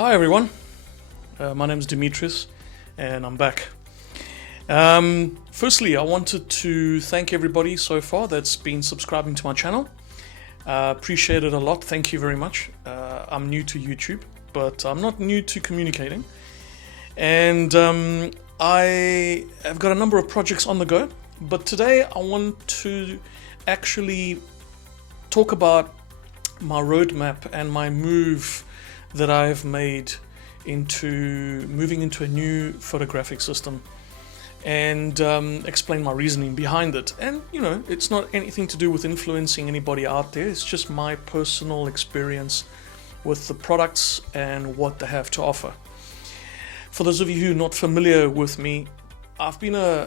Hi everyone, my name is Dimitrios and I'm back. Firstly, I wanted to thank everybody so far that's been subscribing to my channel. Appreciate it a lot, thank you very much. I'm new to YouTube, but I'm not new to communicating. And I have got a number of projects on the go, but today I want to actually talk about my roadmap and my move that I've made into moving into a new photographic system, and explain my reasoning behind it. And you know, it's not anything to do with influencing anybody out there, it's just my personal experience with the products and what they have to offer. For those of you who are not familiar with me, I've been a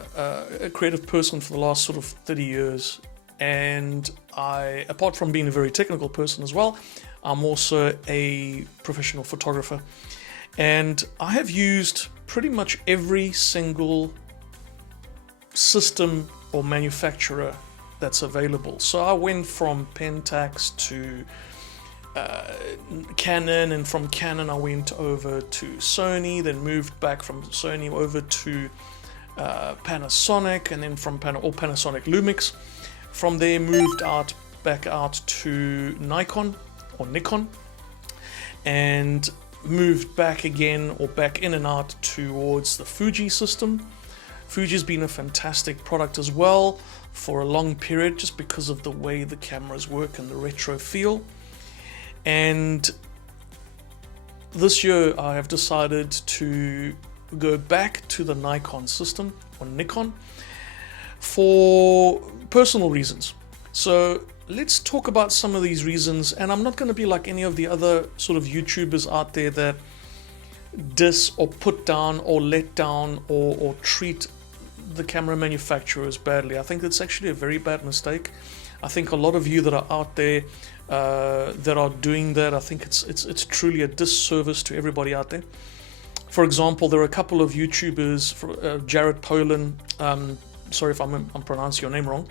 creative person for the last sort of 30 years, and I, apart from being a very technical person as well, I'm also a professional photographer, and I have used pretty much every single system or manufacturer that's available. So I went from Pentax to Canon, and from Canon I went over to Sony, then moved back from Sony over to Panasonic, and then from Panasonic Lumix. From there moved back out to Nikon, and moved back again, or back in and out towards the Fuji system. Fuji's been a fantastic product as well for a long period, just because of the way the cameras work and the retro feel. And this year I have decided to go back to the Nikon system, or Nikon, for personal reasons. So let's talk about some of these reasons, and I'm not going to be like any of the other sort of YouTubers out there that diss or put down or let down or treat the camera manufacturers badly. I think that's actually a very bad mistake. I think a lot of you that are out there that are doing that, I think it's truly a disservice to everybody out there. For example, there are a couple of YouTubers, Jared Polin, sorry if I'm pronouncing your name wrong,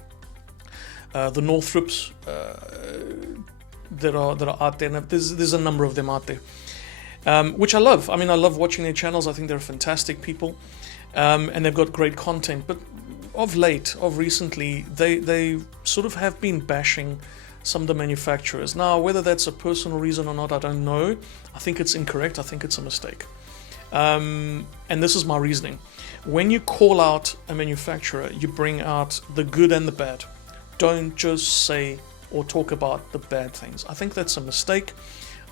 the Northrops that are out there. And there's a number of them out there, which I love. I mean, I love watching their channels. I think they're fantastic people, and they've got great content. But of recently, they sort of have been bashing some of the manufacturers. Now, whether that's a personal reason or not, I don't know. I think it's incorrect. I think it's a mistake. And this is my reasoning. When you call out a manufacturer, you bring out the good and the bad. Don't just say or talk about the bad things. I think that's a mistake.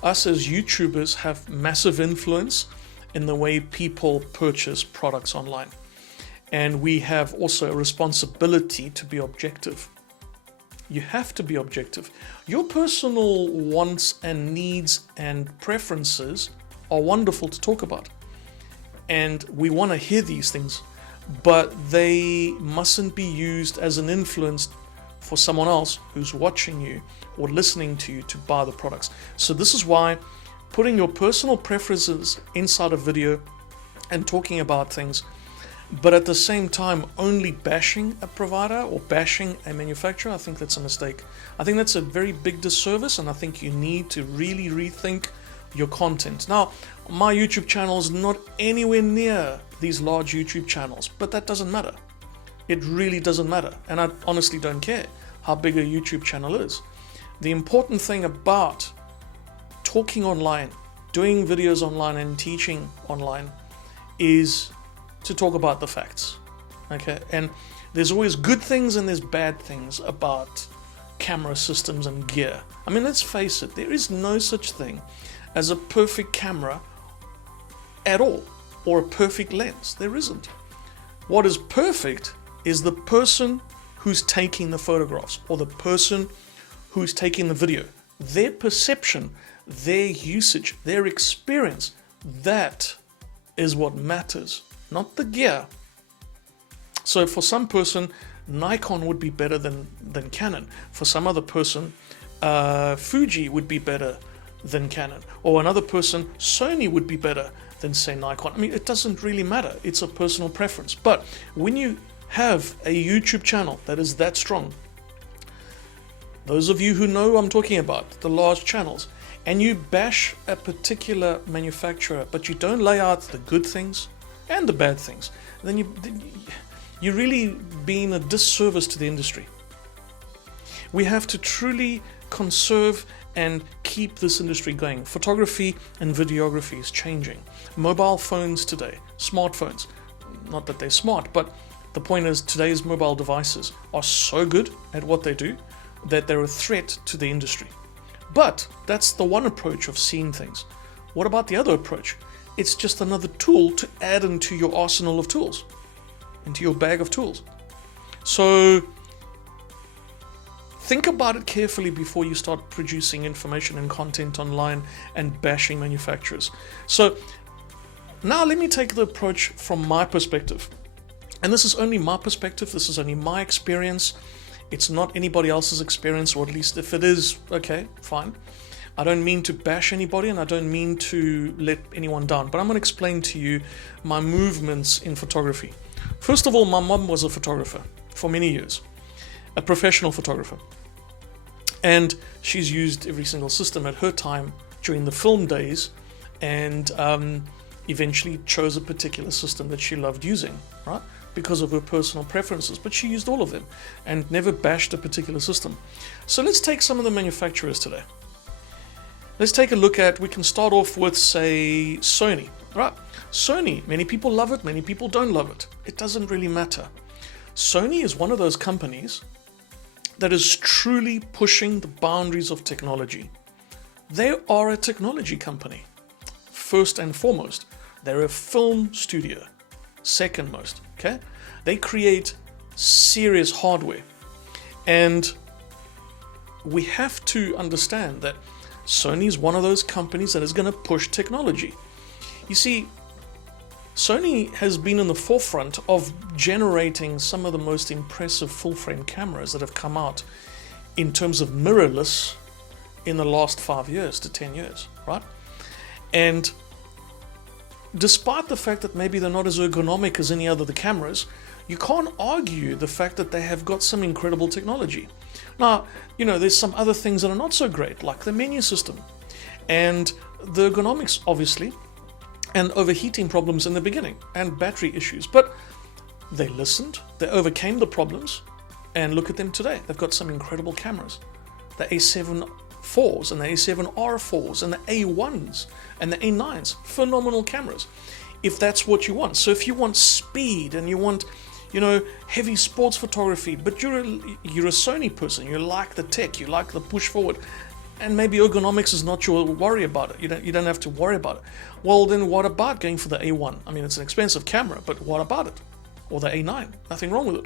Us as YouTubers have massive influence in the way people purchase products online. And we have also a responsibility to be objective. You have to be objective. Your personal wants and needs and preferences are wonderful to talk about. And we want to hear these things, but they mustn't be used as an influence for someone else who's watching you or listening to you to buy the products. So this is why putting your personal preferences inside a video and talking about things, but at the same time only bashing a provider or bashing a manufacturer, I think that's a mistake. I think that's a very big disservice, and I think you need to really rethink your content. Now, my YouTube channel is not anywhere near these large YouTube channels, but that doesn't matter. It really doesn't matter, and I honestly don't care how big a YouTube channel is. The important thing about talking online, doing videos online and teaching online is to talk about the facts, okay? And there's always good things and there's bad things about camera systems and gear. I mean, let's face it, there is no such thing as a perfect camera at all, or a perfect lens. There isn't. What is perfect is the person who's taking the photographs, or the person who's taking the video. Their perception, their usage, their experience, that is what matters, not the gear. So for some person, Nikon would be better than Canon. For some other person, Fuji would be better than Canon. Or another person, Sony would be better than, say, Nikon. I mean, it doesn't really matter. It's a personal preference. But when you have a YouTube channel that is that strong, those of you who know what I'm talking about, the large channels, and you bash a particular manufacturer, but you don't lay out the good things and the bad things, then you're really being a disservice to the industry. We have to truly conserve and keep this industry going. Photography and videography is changing. Mobile phones today, smartphones, not that they're smart, but the point is today's mobile devices are so good at what they do that they're a threat to the industry. But that's the one approach of seeing things. What about the other approach? It's just another tool to add into your arsenal of tools, into your bag of tools. So think about it carefully before you start producing information and content online and bashing manufacturers. So now let me take the approach from my perspective. And this is only my perspective, this is only my experience. It's not anybody else's experience, or at least if it is, okay, fine. I don't mean to bash anybody and I don't mean to let anyone down, but I'm going to explain to you my movements in photography. First of all, my mom was a photographer for many years, a professional photographer. And she's used every single system at her time during the film days, and eventually chose a particular system that she loved using, right? Because of her personal preferences, but she used all of them and never bashed a particular system. So let's take some of the manufacturers today. Let's take a look at, we can start off with, say, Sony, right? Sony, many people love it, many people don't love it. It doesn't really matter. Sony is one of those companies that is truly pushing the boundaries of technology. They are a technology company, first and foremost. They're a film studio, second most, okay? They create serious hardware. And we have to understand that Sony is one of those companies that is going to push technology. You see, Sony has been in the forefront of generating some of the most impressive full-frame cameras that have come out in terms of mirrorless in the last 5 years to 10 years, right? And despite the fact that maybe they're not as ergonomic as any other of the cameras, you can't argue the fact that they have got some incredible technology. Now, you know, there's some other things that are not so great, like the menu system and the ergonomics, obviously, and overheating problems in the beginning and battery issues. But they listened, they overcame the problems, and look at them today. They've got some incredible cameras. The A7 4s and the A7R4s and the A1s and the A9s, phenomenal cameras, if that's what you want. So if you want speed and you want, you know, heavy sports photography, but you're a Sony person, you like the tech, you like the push forward, and maybe ergonomics is not your worry about it. You don't have to worry about it. Well, then what about going for the A1? I mean, it's an expensive camera, but what about it? Or the A9? Nothing wrong with it.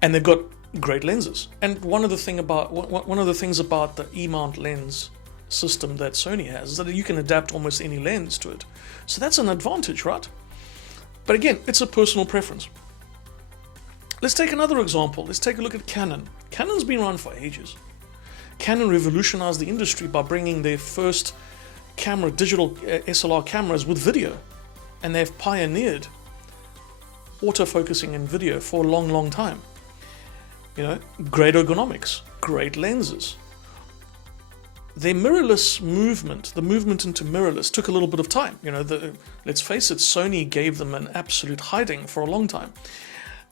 And they've got great lenses. And one of the things about the E-mount lens system that Sony has is that you can adapt almost any lens to it. So that's an advantage, right? But again, it's a personal preference. Let's take another example. Let's take a look at Canon. Canon's been around for ages. Canon revolutionized the industry by bringing their first camera, digital SLR cameras with video. And they've pioneered autofocusing in video for a long, long time. You know, great ergonomics, great lenses. Their mirrorless movement, the movement into mirrorless, took a little bit of time. You know, let's face it, Sony gave them an absolute hiding for a long time.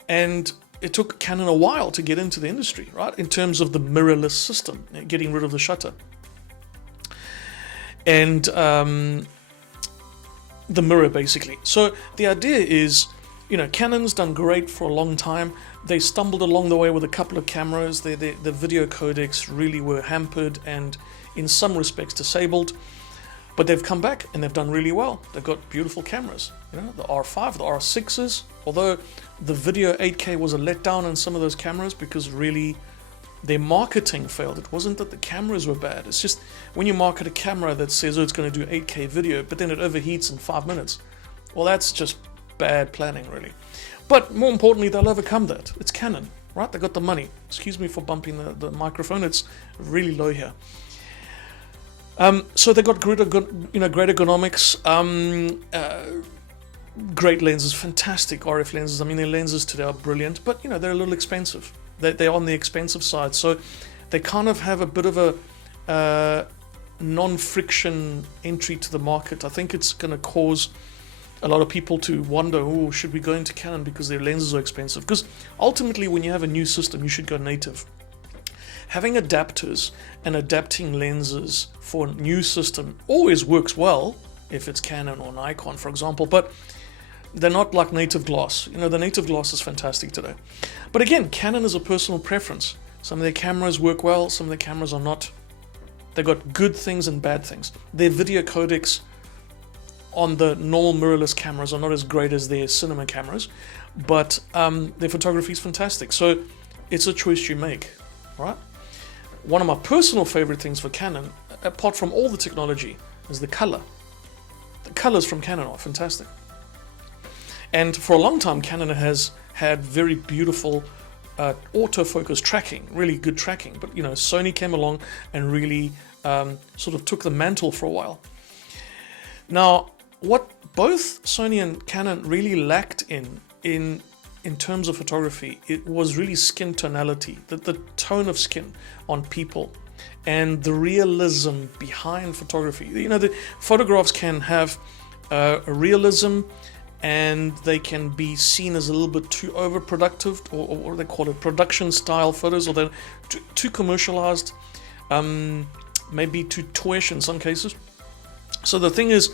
And it took Canon a while to get into the industry, right? In terms of the mirrorless system, getting rid of the shutter. And the mirror, basically. So the idea is, you know, Canon's done great for a long time. They stumbled along the way with a couple of cameras. The video codecs really were hampered and in some respects disabled. But they've come back and they've done really well. They've got beautiful cameras. You know, the R5, the R6s, although the video 8K was a letdown on some of those cameras because really their marketing failed. It wasn't that the cameras were bad. It's just when you market a camera that says, oh, it's going to do 8K video, but then it overheats in 5 minutes. Well, that's just bad planning, really. But more importantly, they'll overcome that. It's Canon, right? They got the money. Excuse me for bumping the microphone. It's really low here. So they got great ergonomics, great lenses, fantastic RF lenses. I mean, their lenses today are brilliant, but you know they're a little expensive. They're on the expensive side, so they kind of have a bit of non-friction entry to the market. I think it's going to cause a lot of people to wonder, oh, should we go into Canon because their lenses are expensive? Because ultimately, when you have a new system, you should go native. Having adapters and adapting lenses for a new system always works well if it's Canon or Nikon, for example, but they're not like native glass. You know, the native glass is fantastic today. But again, Canon is a personal preference. Some of their cameras work well, some of their cameras are not. They've got good things and bad things. Their video codecs on the normal mirrorless cameras are not as great as their cinema cameras, but their photography is fantastic. So it's a choice you make, right? One of my personal favorite things for Canon, apart from all the technology, is the color. The colors from Canon are fantastic. And for a long time, Canon has had very beautiful autofocus tracking, really good tracking. But, you know, Sony came along and really sort of took the mantle for a while. Now, what both Sony and Canon really lacked in terms of photography, it was really skin tonality, the tone of skin on people, and the realism behind photography. You know, the photographs can have a realism, and they can be seen as a little bit too overproductive, or what do they call it, production style photos, or they're too commercialized, maybe too toyish in some cases. So the thing is,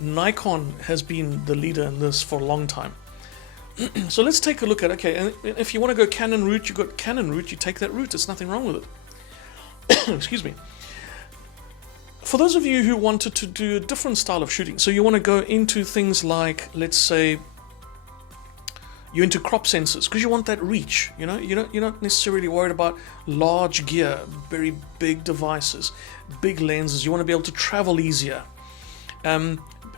Nikon has been the leader in this for a long time. So let's take a look at, okay, and if you want to go Canon route, you've got Canon route, you take that route, there's nothing wrong with it. Excuse me. For those of you who wanted to do a different style of shooting, so you want to go into things like, let's say, you're into crop sensors, because you want that reach, you know, you're not necessarily worried about large gear, very big devices, big lenses, you want to be able to travel easier.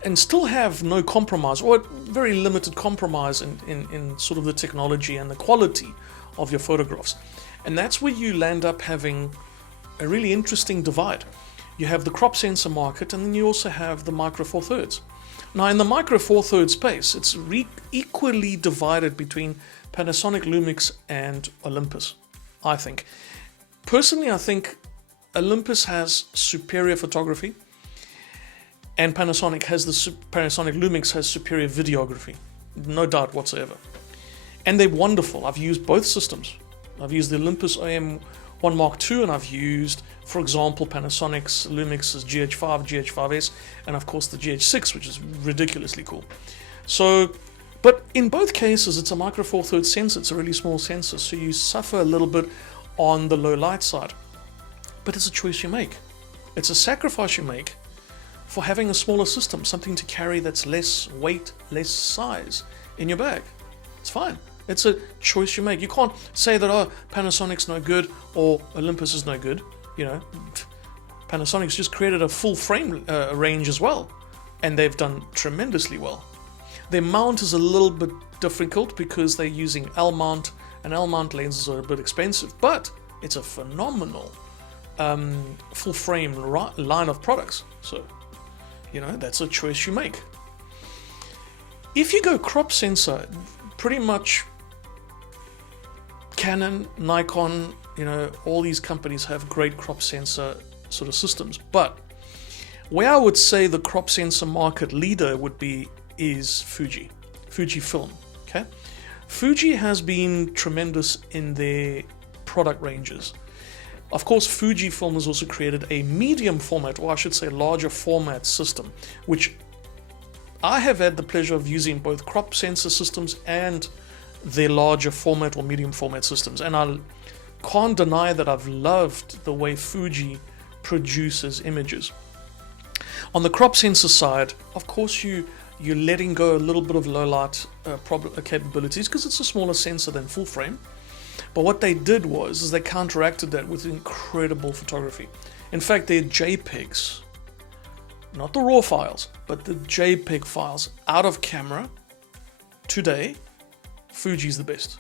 And still have no compromise, or very limited compromise in sort of the technology and the quality of your photographs. And that's where you land up having a really interesting divide. You have the crop sensor market, and then you also have the micro four thirds. Now, in the micro four thirds space, it's equally divided between Panasonic, Lumix, and Olympus, I think. Personally, I think Olympus has superior photography, and Panasonic Lumix has superior videography, no doubt whatsoever. And they're wonderful. I've used both systems. I've used the Olympus OM1 Mark II, and I've used, for example, Panasonic's Lumix's GH5, GH5S, and of course the GH6, which is ridiculously cool. So, but in both cases, it's a micro four thirds sensor. It's a really small sensor, so you suffer a little bit on the low light side. But it's a choice you make. It's a sacrifice you make for having a smaller system, something to carry that's less weight, less size in your bag. It's fine. It's a choice you make. You can't say that, oh, Panasonic's no good or Olympus is no good. You know, Panasonic's just created a full frame range as well, and they've done tremendously well. Their mount is a little bit difficult because they're using L mount, and L mount lenses are a bit expensive, but it's a phenomenal full frame line of products. So, you know, that's a choice you make. If you go crop sensor, pretty much Canon, Nikon, you know, all these companies have great crop sensor sort of systems. But where I would say the crop sensor market leader is Fujifilm. Okay, Fuji has been tremendous in their product ranges. Of course, Fujifilm has also created a medium format, or I should say larger format system, which I have had the pleasure of using both crop sensor systems and their larger format or medium format systems. And I can't deny that I've loved the way Fuji produces images. On the crop sensor side, of course, you're letting go a little bit of low light capabilities because it's a smaller sensor than full frame. But what they did was they counteracted that with incredible photography. In fact, their JPEGs, not the RAW files, but the JPEG files out of camera today, Fuji's the best.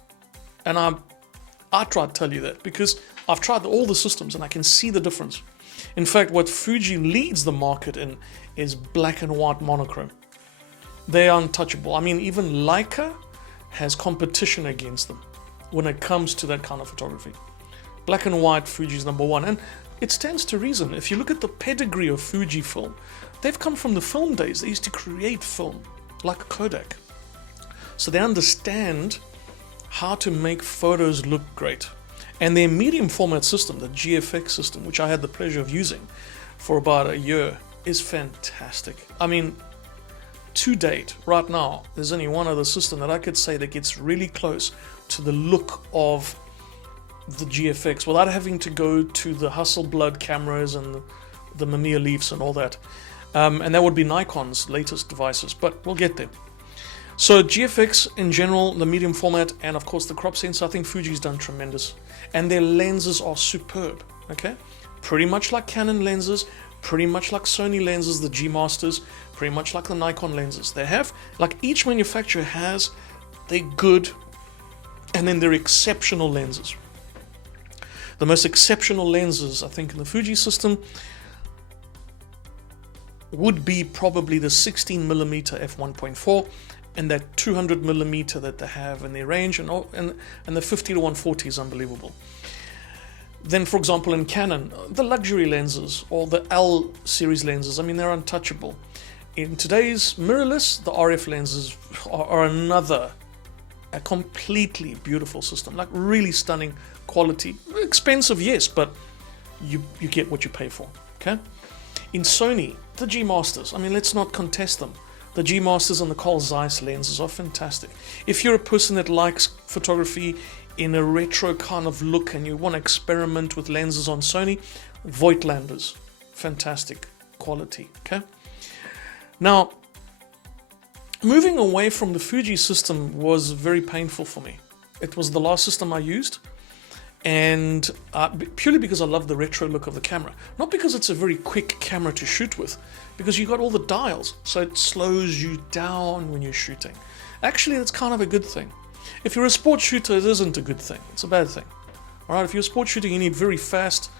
And I try to tell you that because I've tried all the systems and I can see the difference. In fact, what Fuji leads the market in is black and white monochrome. They are untouchable. I mean, even Leica has competition against them when it comes to that kind of photography. Black and white, Fuji's number one. And it stands to reason. If you look at the pedigree of Fujifilm, they've come from the film days. They used to create film like Kodak. So they understand how to make photos look great. And their medium format system, the GFX system, which I had the pleasure of using for about a year, is fantastic. I mean, to date, right now, there's only one other system that I could say that gets really close to the look of the GFX without having to go to the Hasselblad cameras and the Mamiya Leafs and all that. And that would be Nikon's latest devices, but we'll get there. So GFX in general, the medium format, and of course the crop sensor, I think Fuji's done tremendous. And their lenses are superb, okay? Pretty much like Canon lenses, pretty much like Sony lenses, the G Masters, pretty much like the Nikon lenses. They have, like each manufacturer has their good and then their exceptional lenses. The most exceptional lenses, I think, in the Fuji system would be probably the 16mm f1.4 and that 200mm that they have in their range, and the 50 to 140 is unbelievable. Then, for example, in Canon, the luxury lenses or the L series lenses, I mean, they're untouchable. In today's mirrorless, the RF lenses are a completely beautiful system, like really stunning quality. Expensive, yes, but you get what you pay for, okay? In Sony, the G Masters, I mean, let's not contest them. The G Masters and the Carl Zeiss lenses are fantastic. If you're a person that likes photography in a retro kind of look and you want to experiment with lenses on Sony, Voigtlanders, fantastic quality, okay? Now, moving away from the Fuji system was very painful for me. It was the last system I used, and purely because I love the retro look of the camera. Not because it's a very quick camera to shoot with, because you got all the dials, so it slows you down when you're shooting. Actually, that's kind of a good thing. If you're a sports shooter, it isn't a good thing. It's a bad thing. All right, if you're a sports shooter, you need very fast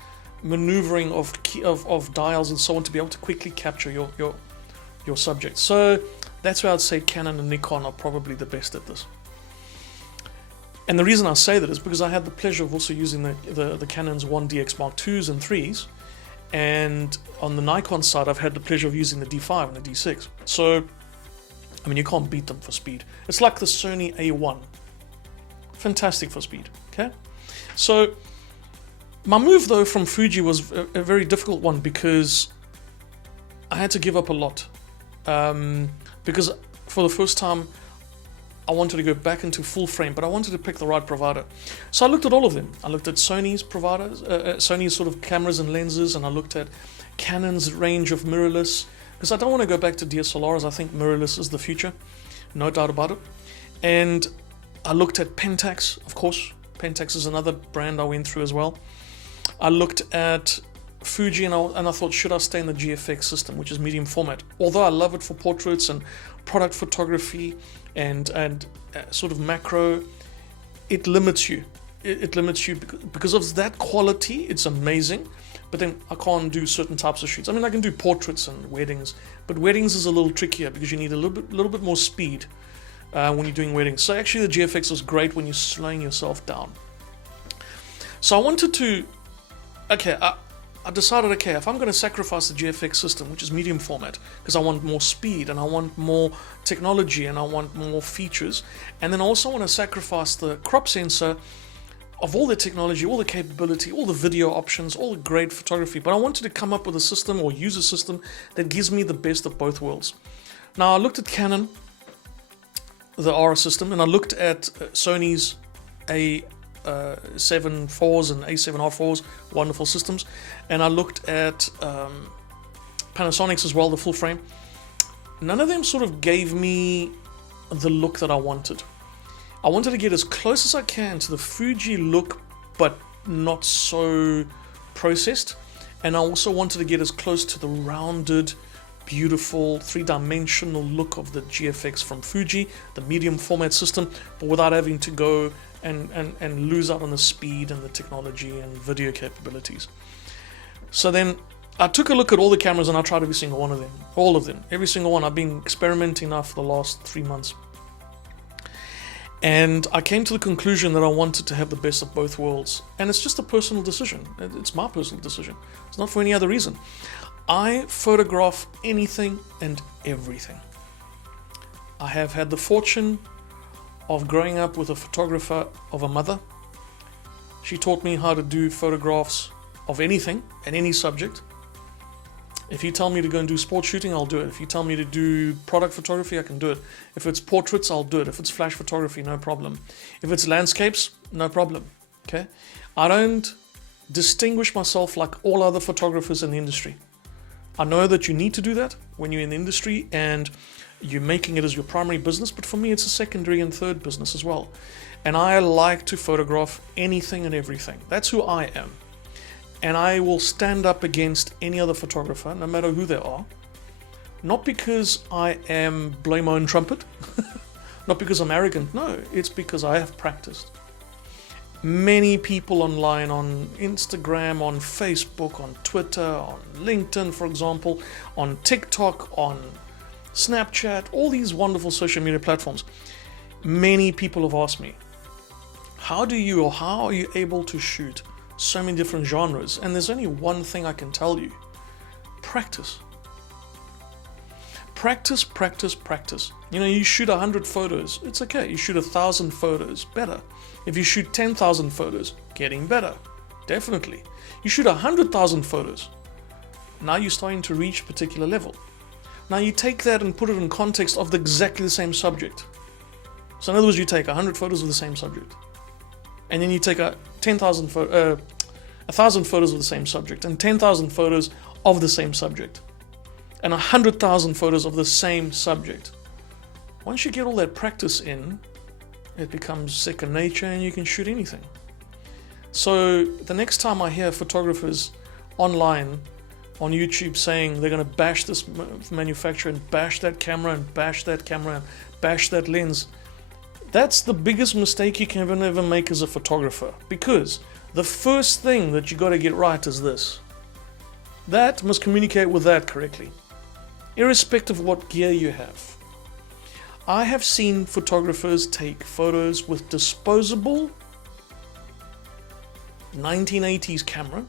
maneuvering of dials and so on to be able to quickly capture your subject. So that's why I'd say Canon and Nikon are probably the best at this. And the reason I say that is because I had the pleasure of also using the Canon's 1DX Mark IIs and 3s, and on the Nikon side I've had the pleasure of using the D5 and the D6. So, I mean, you can't beat them for speed. It's like the Sony A1. Fantastic for speed, okay? So, my move though from Fuji was a very difficult one because I had to give up a lot. Because for the first time I wanted to go back into full frame, but I wanted to pick the right provider. So I looked at all of them. I looked at Sony's providers, Sony's sort of cameras and lenses, and I looked at Canon's range of mirrorless, because I don't want to go back to DSLRs. I think mirrorless is the future, no doubt about it. And I looked at Pentax, of course. Pentax is another brand I went through as well. I looked at Fuji and I thought, should I stay in the GFX system, which is medium format? Although I love it for portraits and product photography and sort of macro, it limits you. It limits you because of that quality. It's amazing, but then I can't do certain types of shoots. I mean, I can do portraits and weddings, but weddings is a little trickier because you need a little bit more speed when you're doing weddings. So actually, the GFX is great when you're slowing yourself down. So I wanted to, I decided, okay, if I'm going to sacrifice the GFX system, which is medium format, because I want more speed and I want more technology and I want more features, and then I also want to sacrifice the crop sensor of all the technology, all the capability, all the video options, all the great photography, but I wanted to come up with a system or use a system that gives me the best of both worlds. Now, I looked at Canon, the R system, and I looked at Sony's A7 IVs and A7R4s, wonderful systems, and I looked at Panasonic's as well, the full frame. None of them sort of gave me the look that I wanted. I wanted to get as close as I can to the Fuji look, but not so processed, and I also wanted to get as close to the rounded, beautiful, three-dimensional look of the GFX from Fuji, the medium format system, but without having to go and lose out on the speed and the technology and video capabilities. So then I took a look at all the cameras and I tried every single one of them, all of them, every single one. I've been experimenting now for the last 3 months. And I came to the conclusion that I wanted to have the best of both worlds. And it's just a personal decision. It's my personal decision. It's not for any other reason. I photograph anything and everything. I have had the fortune of growing up with a photographer of a mother. She taught me how to do photographs of anything and any subject. If you tell me to go and do sports shooting, I'll do it. If you tell me to do product photography, I can do it. If it's portraits, I'll do it. If it's flash photography, no problem. If it's landscapes, no problem. Okay? I don't distinguish myself like all other photographers in the industry. I know that you need to do that when you're in the industry and you're making it as your primary business, but for me, it's a secondary and third business as well. And I like to photograph anything and everything. That's who I am. And I will stand up against any other photographer, no matter who they are. Not because I am blowing my own trumpet, not because I'm arrogant, no, it's because I have practiced. Many people online, on Instagram, on Facebook, on Twitter, on LinkedIn, for example, on TikTok, on Snapchat, all these wonderful social media platforms, many people have asked me, how are you able to shoot so many different genres? And there's only one thing I can tell you: practice. Practice, practice, practice. You know, you shoot 100 photos, it's okay. You shoot 1,000 photos, better. If you shoot 10,000 photos, getting better, definitely. You shoot 100,000 photos, now you're starting to reach a particular level. Now you take that and put it in context of exactly the same subject. So in other words, you take 100 photos of the same subject, and then you take 1,000 photos of the same subject, and 10,000 photos of the same subject, and 100,000 photos of the same subject. Once you get all that practice in, it becomes second nature and you can shoot anything. So the next time I hear photographers online on YouTube saying they're going to bash this manufacturer and bash that camera and bash that camera and bash that lens, that's the biggest mistake you can ever make as a photographer, because the first thing that you got to get right is this: that must communicate with that correctly, irrespective of what gear you have. I have seen photographers take photos with disposable 1980s camera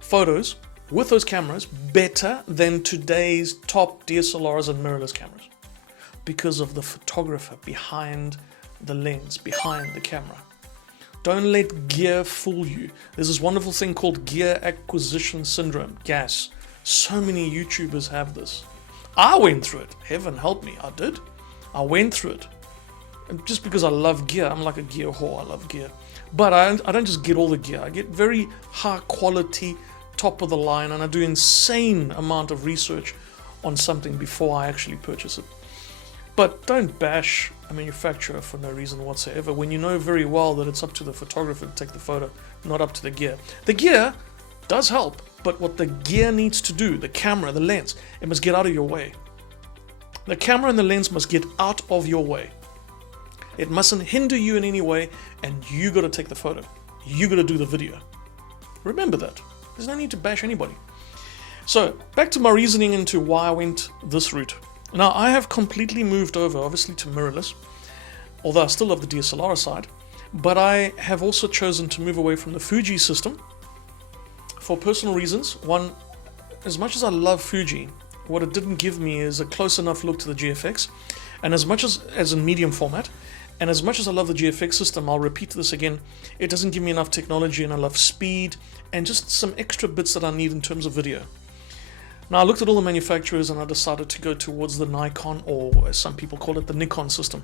photos with those cameras better than today's top DSLRs and mirrorless cameras, because of the photographer behind the lens, behind the camera. Don't let gear fool you. There's this wonderful thing called gear acquisition syndrome, GAS. So many YouTubers have this. I went through it. Heaven help me, I did. I went through it. And just because I love gear, I'm like a gear whore, I love gear. But I don't just get all the gear. I get very high quality, top of the line, and I do insane amount of research on something before I actually purchase it. But don't bash a manufacturer for no reason whatsoever when you know very well that it's up to the photographer to take the photo, not up to the gear. The gear does help, but what the gear needs to do, the camera, the lens, it must get out of your way. The camera and the lens must get out of your way. It mustn't hinder you in any way, and you got to take the photo. You got to do the video. Remember that. There's no need to bash anybody. So back to my reasoning into why I went this route. Now I have completely moved over, obviously, to mirrorless, although I still love the DSLR side, but I have also chosen to move away from the Fuji system for personal reasons. One, as much as I love Fuji, what it didn't give me is a close enough look to the GFX, and as much as in medium format, and as much as I love the GFX system, I'll repeat this again, it doesn't give me enough technology, and I love speed and just some extra bits that I need in terms of video. Now I looked at all the manufacturers and I decided to go towards the Nikon, or as some people call it, the Nikon system.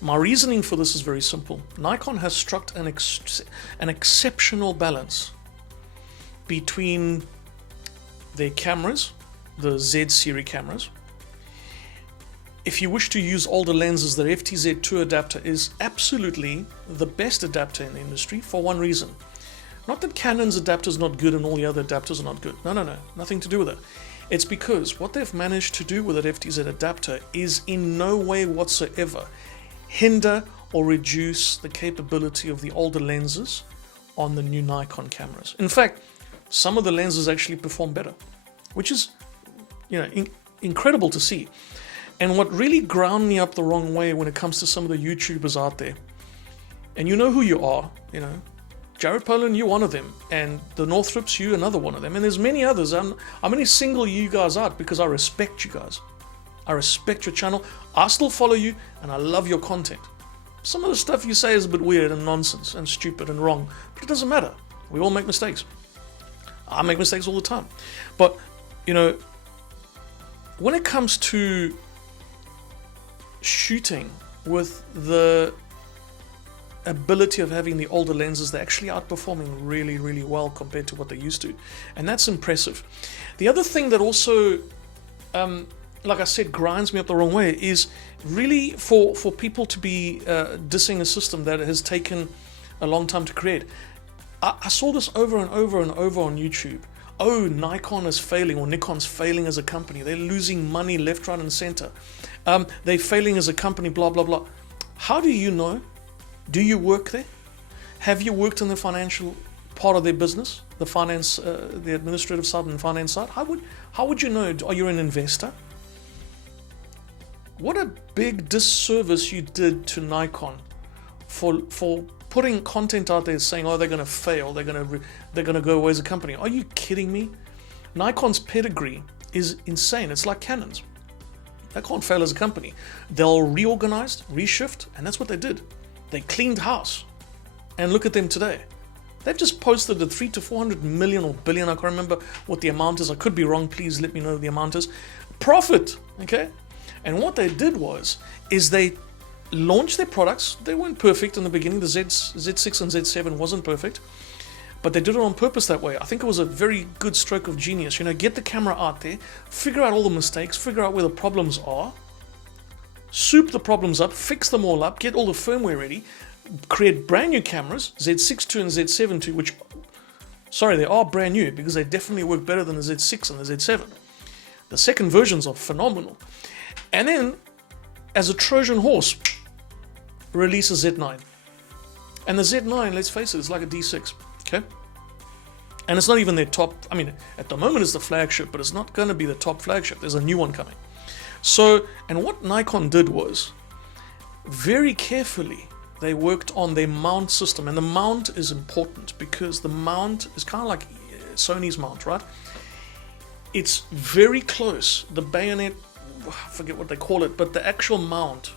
My reasoning for this is very simple. Nikon has struck an exceptional balance between their cameras, the Z series cameras. If you wish to use older lenses, their FTZ2 adapter is absolutely the best adapter in the industry for one reason. Not that Canon's adapter is not good and all the other adapters are not good. No, nothing to do with it. It's because what they've managed to do with that FTZ adapter is in no way whatsoever hinder or reduce the capability of the older lenses on the new Nikon cameras. In fact, some of the lenses actually perform better, which is, incredible to see. And what really ground me up the wrong way when it comes to some of the YouTubers out there, and you know who you are, you know, Jared Poland, you're one of them, and the Northrips, you another one of them, and there's many others. I'm only single you guys out because I respect you guys. I respect your channel. I still follow you, and I love your content. Some of the stuff you say is a bit weird and nonsense and stupid and wrong, but it doesn't matter. We all make mistakes. I make mistakes all the time. But, you know, when it comes to shooting with the ability of having the older lenses, they're actually outperforming really, really well compared to what they used to. And that's impressive. The other thing that also, like I said, grinds me up the wrong way is really for people to be dissing a system that has taken a long time to create. I saw this over and over and over on YouTube. Oh, Nikon is failing, or Nikon's failing as a company. They're losing money left, right, and center. They're failing as a company, blah, blah, blah. How do you know? Do you work there? Have you worked in the financial part of their business, the finance, the administrative side and finance side? How would you know? Are you an investor? What a big disservice you did to Nikon for putting content out there saying, oh, they're going to fail, they're going to go away as a company. Are you kidding me? Nikon's pedigree is insane. It's like Canon's. They can't fail as a company. They'll reorganize, reshift, and that's what they did. They cleaned house. And look at them today. They've just posted a 300 to 400 million or billion, I can't remember what the amount is. I could be wrong. Please let me know the amount is. Profit, okay? And what they did is they launched their products. They weren't perfect in the beginning. The Z6 and Z7 wasn't perfect, but they did it on purpose that way. I think it was a very good stroke of genius. You know, get the camera out there, figure out all the mistakes, figure out where the problems are, soup the problems up, fix them all up, get all the firmware ready, create brand new cameras, Z6 II and Z7 II, which, sorry, they are brand new because they definitely work better than the Z6 and the Z7. The second versions are phenomenal. And then, as a Trojan horse, release a Z9. And the Z9, let's face it, it's like a D6, okay? And it's not even their top, I mean, at the moment it's the flagship, but it's not going to be the top flagship. There's a new one coming. So, and what Nikon did was, very carefully, they worked on their mount system. And the mount is important because the mount is kind of like Sony's mount, right? It's very close. The bayonet, I forget what they call it, but the actual mount,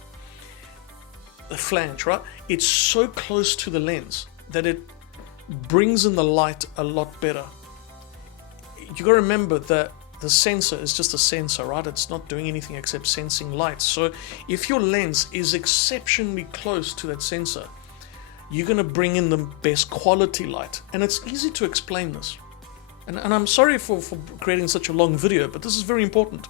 the flange, right? It's so close to the lens that it brings in the light a lot better. You gotta remember that the sensor is just a sensor, right? It's not doing anything except sensing light. So if your lens is exceptionally close to that sensor, you're gonna bring in the best quality light. And it's easy to explain this. And I'm sorry for creating such a long video, but this is very important.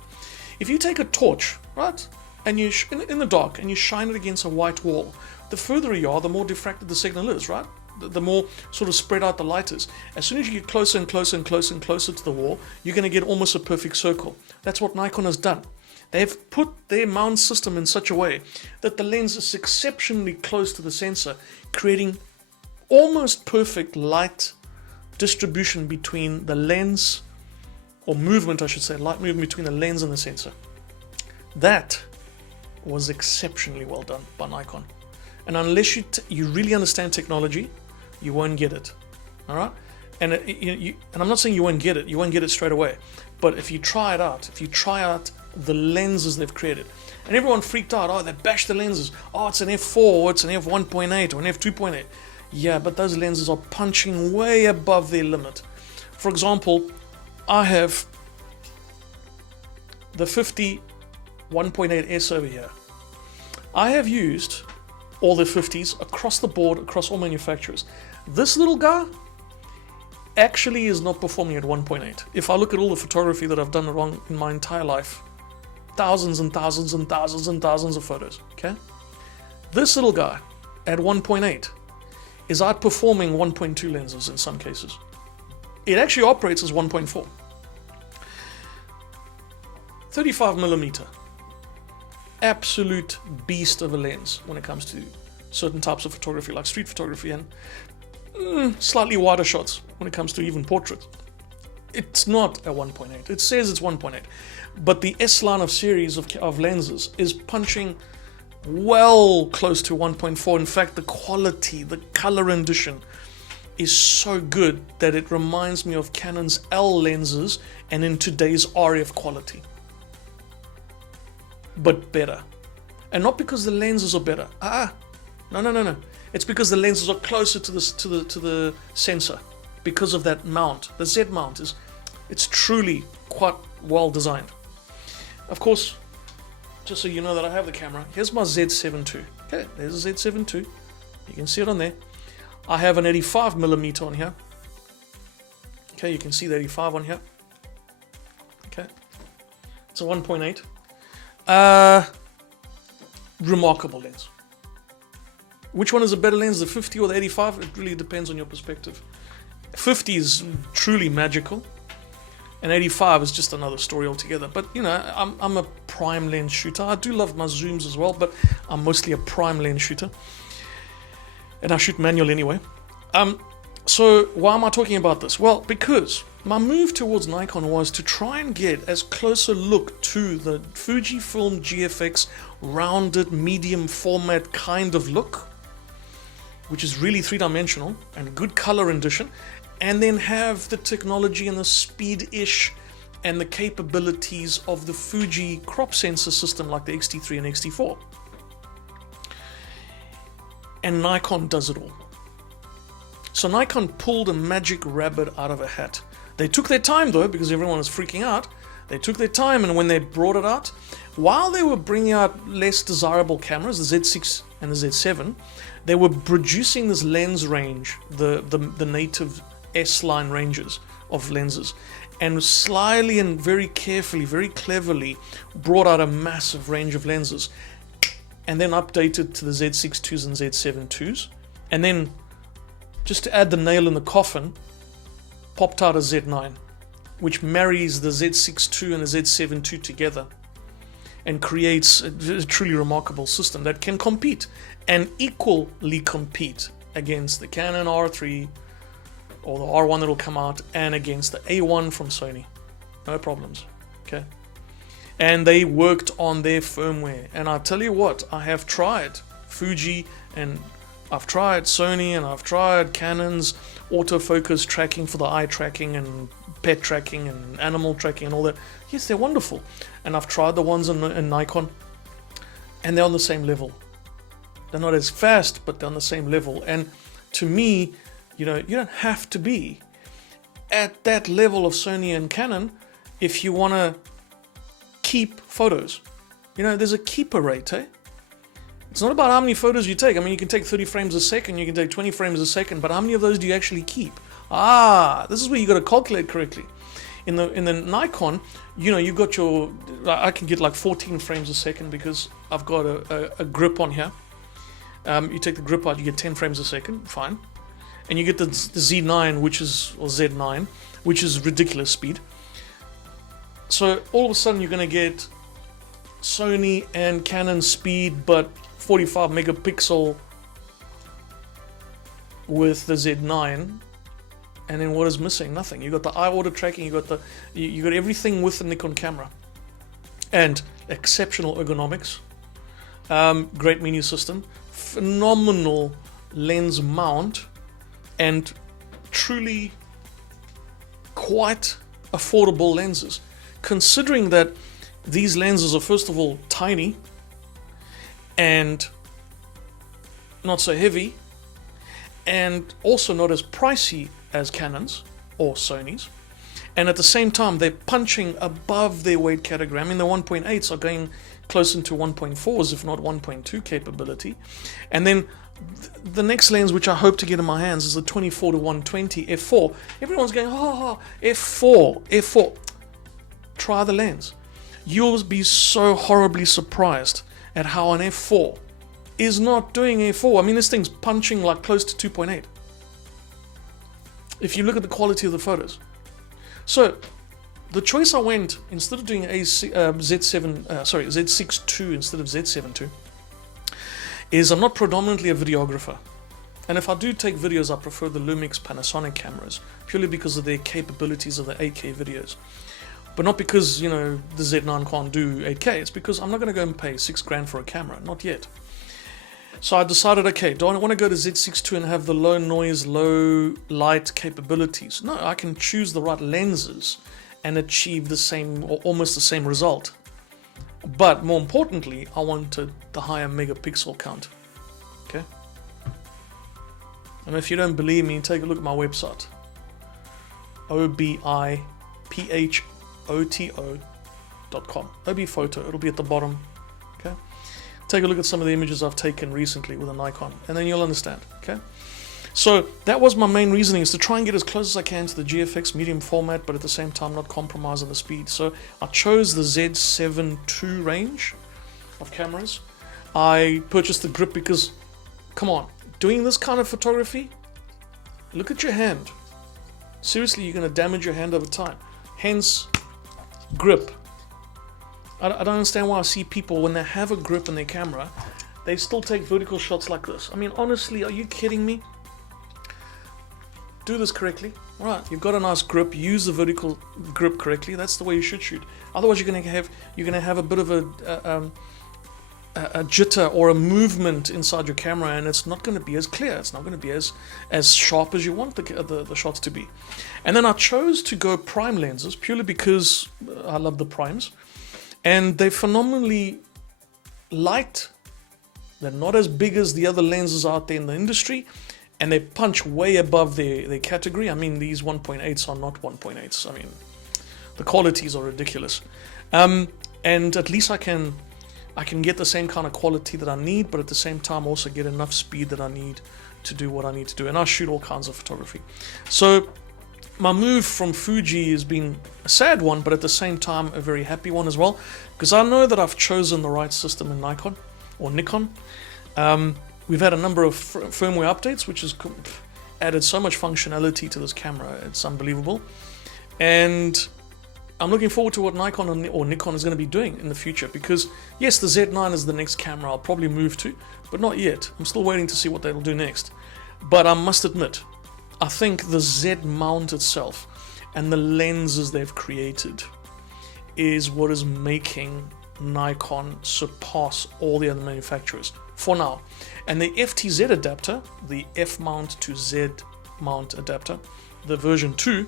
If you take a torch, right, and you in the dark, and you shine it against a white wall, the further you are, the more diffracted the signal is, right? The more sort of spread out the light is. As soon as you get closer and closer and closer and closer to the wall, you're going to get almost a perfect circle. That's what Nikon has done. They've put their mount system in such a way that the lens is exceptionally close to the sensor, creating almost perfect light distribution between the lens, or movement I should say, light movement between the lens and the sensor. That was exceptionally well done by Nikon. And unless you really understand technology, you won't get it. All right? And and I'm not saying you won't get it straight away. But if you try it out, if you try out the lenses they've created, and everyone freaked out, oh, they bashed the lenses, oh, it's an f4, or it's an f1.8, or an f2.8. Yeah, but those lenses are punching way above their limit. For example, I have the 50 1.8S over here. I have used all the 50s across the board, across all manufacturers. This little guy actually is not performing at 1.8. If I look at all the photography that I've done wrong in my entire life, thousands and thousands and thousands and thousands of photos, okay? This little guy at 1.8 is outperforming 1.2 lenses in some cases. It actually operates as 1.4. 35mm. Absolute beast of a lens when it comes to certain types of photography, like street photography, and slightly wider shots when it comes to even portraits. it's not a 1.8. It says it's 1.8, but the S line of series of lenses is punching well close to 1.4. In fact, the quality, the color rendition is so good that it reminds me of Canon's L lenses and in today's RF quality, but better. And not because the lenses are better. No. It's because the lenses are closer to the sensor because of that mount. The Z mount it's truly quite well designed. Of course, just so you know that I have the camera, here's my Z7 II. Okay, there's a Z7 II. You can see it on there. I have an 85mm on here. Okay, you can see the 85 on here. Okay, it's a 1.8. Remarkable lens. Which one is a better lens, the 50 or the 85? It really depends on your perspective. 50 is truly magical, and 85 is just another story altogether. But you know, I'm a prime lens shooter. I do love my zooms as well, but I'm mostly a prime lens shooter, and I shoot manual anyway. So why am I talking about this? Well, because my move towards Nikon was to try and get as close a look to the Fujifilm GFX rounded medium format kind of look, which is really three-dimensional and good color rendition, and then have the technology and the speed-ish and the capabilities of the Fuji crop sensor system like the X-T3 and X-T4. And Nikon does it all. So Nikon pulled a magic rabbit out of a hat. They took their time though, because everyone was freaking out. They took their time, and when they brought it out, while they were bringing out less desirable cameras, the Z6 and the Z7, they were producing this lens range, the native S-line ranges of lenses, and slyly and very carefully, very cleverly brought out a massive range of lenses, and then updated to the Z6 IIs and Z7 IIs, and then just to add the nail in the coffin, popped out a Z9, which marries the Z6 II and the Z7 II together and creates a truly remarkable system that can compete and equally compete against the Canon R3 or the R1 that will come out and against the A1 from Sony. No problems. Okay. And they worked on their firmware. And I tell you what, I have tried Fuji, and I've tried Sony, and I've tried Canon's autofocus tracking for the eye tracking and pet tracking and animal tracking and all that. Yes, they're wonderful. And I've tried the ones in Nikon, and they're on the same level. They're not as fast, but they're on the same level. And to me, you know, you don't have to be at that level of Sony and Canon if you want to keep photos. You know, there's a keeper rate, eh? It's not about how many photos you take. I mean, you can take 30 frames a second, you can take 20 frames a second, but how many of those do you actually keep? This is where you got to calculate correctly. In the Nikon, you know, you got your, I can get like 14 frames a second because I've got a grip on here. You take the grip out, you get 10 frames a second, fine. And you get the Z9, or Z9, which is ridiculous speed. So all of a sudden you're going to get Sony and Canon speed, but 45 megapixel with the Z9, and then what is missing? Nothing. You got the eye order tracking, you got everything with the Nikon camera, and exceptional ergonomics, great menu system, phenomenal lens mount, and truly quite affordable lenses, considering that these lenses are first of all tiny and not so heavy, and also not as pricey as Canon's or Sony's, and at the same time they're punching above their weight category. I mean, the 1.8s are going close into 1.4s, if not 1.2 capability. And then the next lens which I hope to get in my hands is the 24 to 120 f4. Everyone's going, f4. Try the lens. You'll be so horribly surprised at how an f4 is not doing f4. I mean, this thing's punching like close to 2.8 if you look at the quality of the photos. So the choice I went, instead of doing Z6 II instead of Z7 II, is I'm not predominantly a videographer. And if I do take videos, I prefer the Lumix Panasonic cameras, purely because of their capabilities of the 8K videos. But not because, you know, the Z9 can't do 8K, it's because I'm not going to go and pay 6 grand for a camera, not yet. So I decided, okay, do I want to go to Z6 II and have the low noise, low light capabilities? No, I can choose the right lenses and achieve the same, or almost the same result. But more importantly, I wanted the higher megapixel count, okay? And if you don't believe me, take a look at my website, obiphoto.com, Obiphoto, it'll be at the bottom, okay? Take a look at some of the images I've taken recently with a Nikon, and then you'll understand, okay? So that was my main reasoning, is to try and get as close as I can to the GFX medium format, but at the same time not compromise on the speed. So I chose the Z7 II range of cameras. I purchased the grip because, come on, doing this kind of photography, look at your hand. Seriously, you're going to damage your hand over time. Hence, grip. I don't understand why I see people, when they have a grip in their camera, they still take vertical shots like this. I mean, honestly, are you kidding me? Do this correctly. All right, you've got a nice grip. Use the vertical grip correctly. That's the way you should shoot. Otherwise, you're going to have a bit of a jitter or a movement inside your camera, and it's not going to be as clear. It's not going to be as sharp as you want the shots to be. And then I chose to go prime lenses purely because I love the primes. And they're phenomenally light. They're not as big as the other lenses out there in the industry, and they punch way above their category. I mean, these 1.8s are not 1.8s. I mean, the qualities are ridiculous. And at least I can get the same kind of quality that I need, but at the same time also get enough speed that I need to do what I need to do. And I shoot all kinds of photography. So my move from Fuji has been a sad one, but at the same time a very happy one as well, because I know that I've chosen the right system in Nikon. We've had a number of firmware updates, which has added so much functionality to this camera. It's unbelievable. And I'm looking forward to what Nikon or Nikon is going to be doing in the future, because yes, the Z9 is the next camera I'll probably move to, but not yet. I'm still waiting to see what they'll do next. But I must admit, I think the Z mount itself and the lenses they've created is what is making Nikon surpass all the other manufacturers for now. And the FTZ adapter, the F mount to Z mount adapter, the version 2,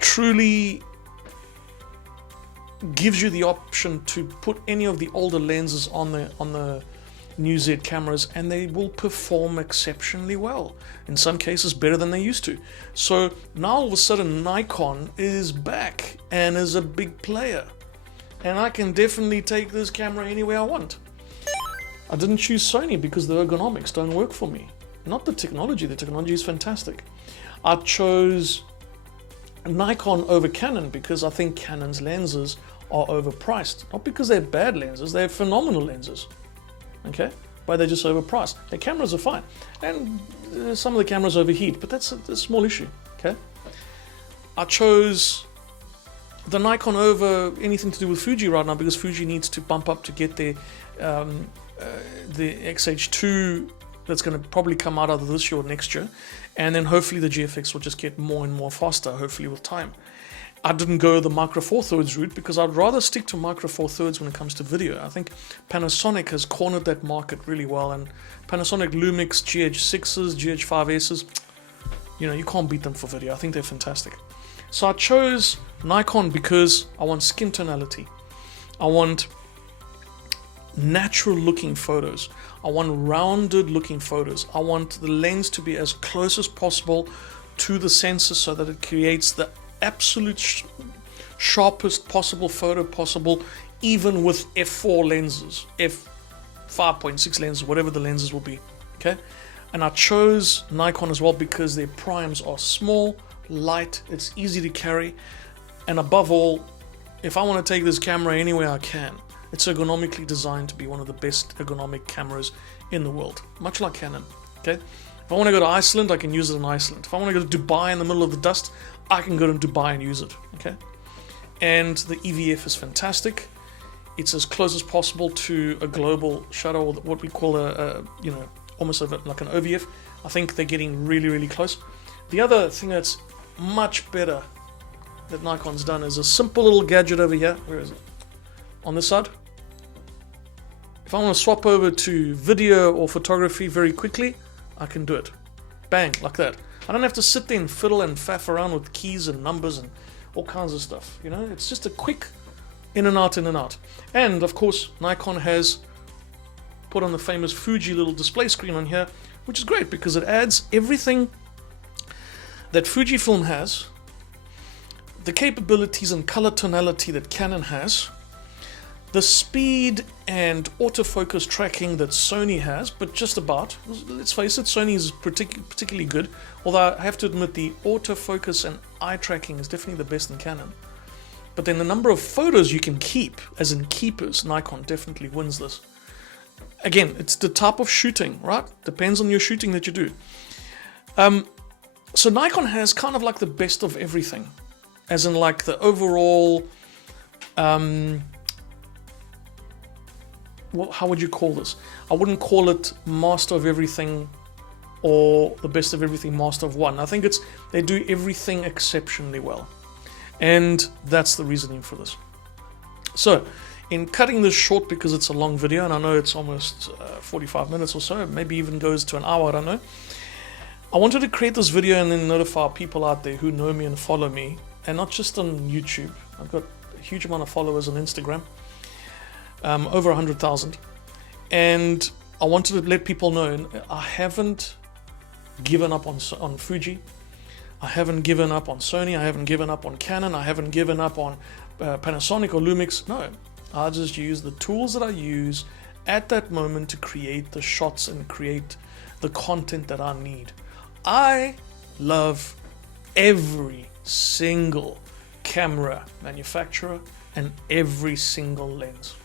truly gives you the option to put any of the older lenses on the new Z cameras, and they will perform exceptionally well. In some cases, better than they used to. So now all of a sudden, Nikon is back and is a big player, and I can definitely take this camera anywhere I want. I didn't choose Sony because the ergonomics don't work for me. Not the technology. The technology is fantastic. I chose Nikon over Canon because I think Canon's lenses are overpriced. Not because they're bad lenses, they're phenomenal lenses. Okay? But they're just overpriced. Their cameras are fine. And some of the cameras overheat, but that's a small issue. Okay? I chose the Nikon over anything to do with Fuji right now because Fuji needs to bump up to get the XH2 that's going to probably come out either this year or next year, and then hopefully the GFX will just get more and more faster, hopefully with time. I didn't go the Micro Four Thirds route because I'd rather stick to Micro Four Thirds when it comes to video. I think Panasonic has cornered that market really well, and Panasonic Lumix GH6s, GH5Ss, you know, you can't beat them for video. I think they're fantastic. So I chose Nikon because I want skin tonality. I want natural looking photos. I want rounded looking photos. I want the lens to be as close as possible to the sensor so that it creates the absolute sharpest possible photo possible, even with f4 lenses, f5.6 lenses, whatever the lenses will be. Okay, and I chose Nikon as well because their primes are small, light, it's easy to carry, and above all, if I want to take this camera anywhere I can, it's ergonomically designed to be one of the best ergonomic cameras in the world, much like Canon. Okay, if I want to go to Iceland, I can use it in Iceland. If I want to go to Dubai in the middle of the dust, I can go to Dubai and use it. Okay, and the EVF is fantastic. It's as close as possible to a global shutter, or what we call a almost like an OVF. I think they're getting really, really close. The other thing that's much better that Nikon's done is a simple little gadget over here. Where is it? On this side. If I want to swap over to video or photography very quickly, I can do it. Bang, like that. I don't have to sit there and fiddle and faff around with keys and numbers and all kinds of stuff. You know, it's just a quick in and out, in and out. And of course, Nikon has put on the famous Fuji little display screen on here, which is great because it adds everything that Fujifilm has, the capabilities and color tonality that Canon has, the speed and autofocus tracking that Sony has, but just about. Let's face it, Sony is particularly good, although I have to admit the autofocus and eye tracking is definitely the best in Canon. But then the number of photos you can keep, as in keepers, Nikon definitely wins this. Again, it's the type of shooting, right? Depends on your shooting that you do. So Nikon has kind of like the best of everything, as in like the overall, well, how would you call this? I wouldn't call it master of everything or the best of everything, master of one. I think it's they do everything exceptionally well. And that's the reasoning for this. So, in cutting this short because it's a long video, and I know it's almost 45 minutes or so, maybe even goes to an hour, I don't know. I wanted to create this video and then notify people out there who know me and follow me, and not just on YouTube. I've got a huge amount of followers on Instagram, over 100,000. And I wanted to let people know I haven't given up on Fuji. I haven't given up on Sony. I haven't given up on Canon. I haven't given up on Panasonic or Lumix. No, I just use the tools that I use at that moment to create the shots and create the content that I need. I love every single camera manufacturer and every single lens.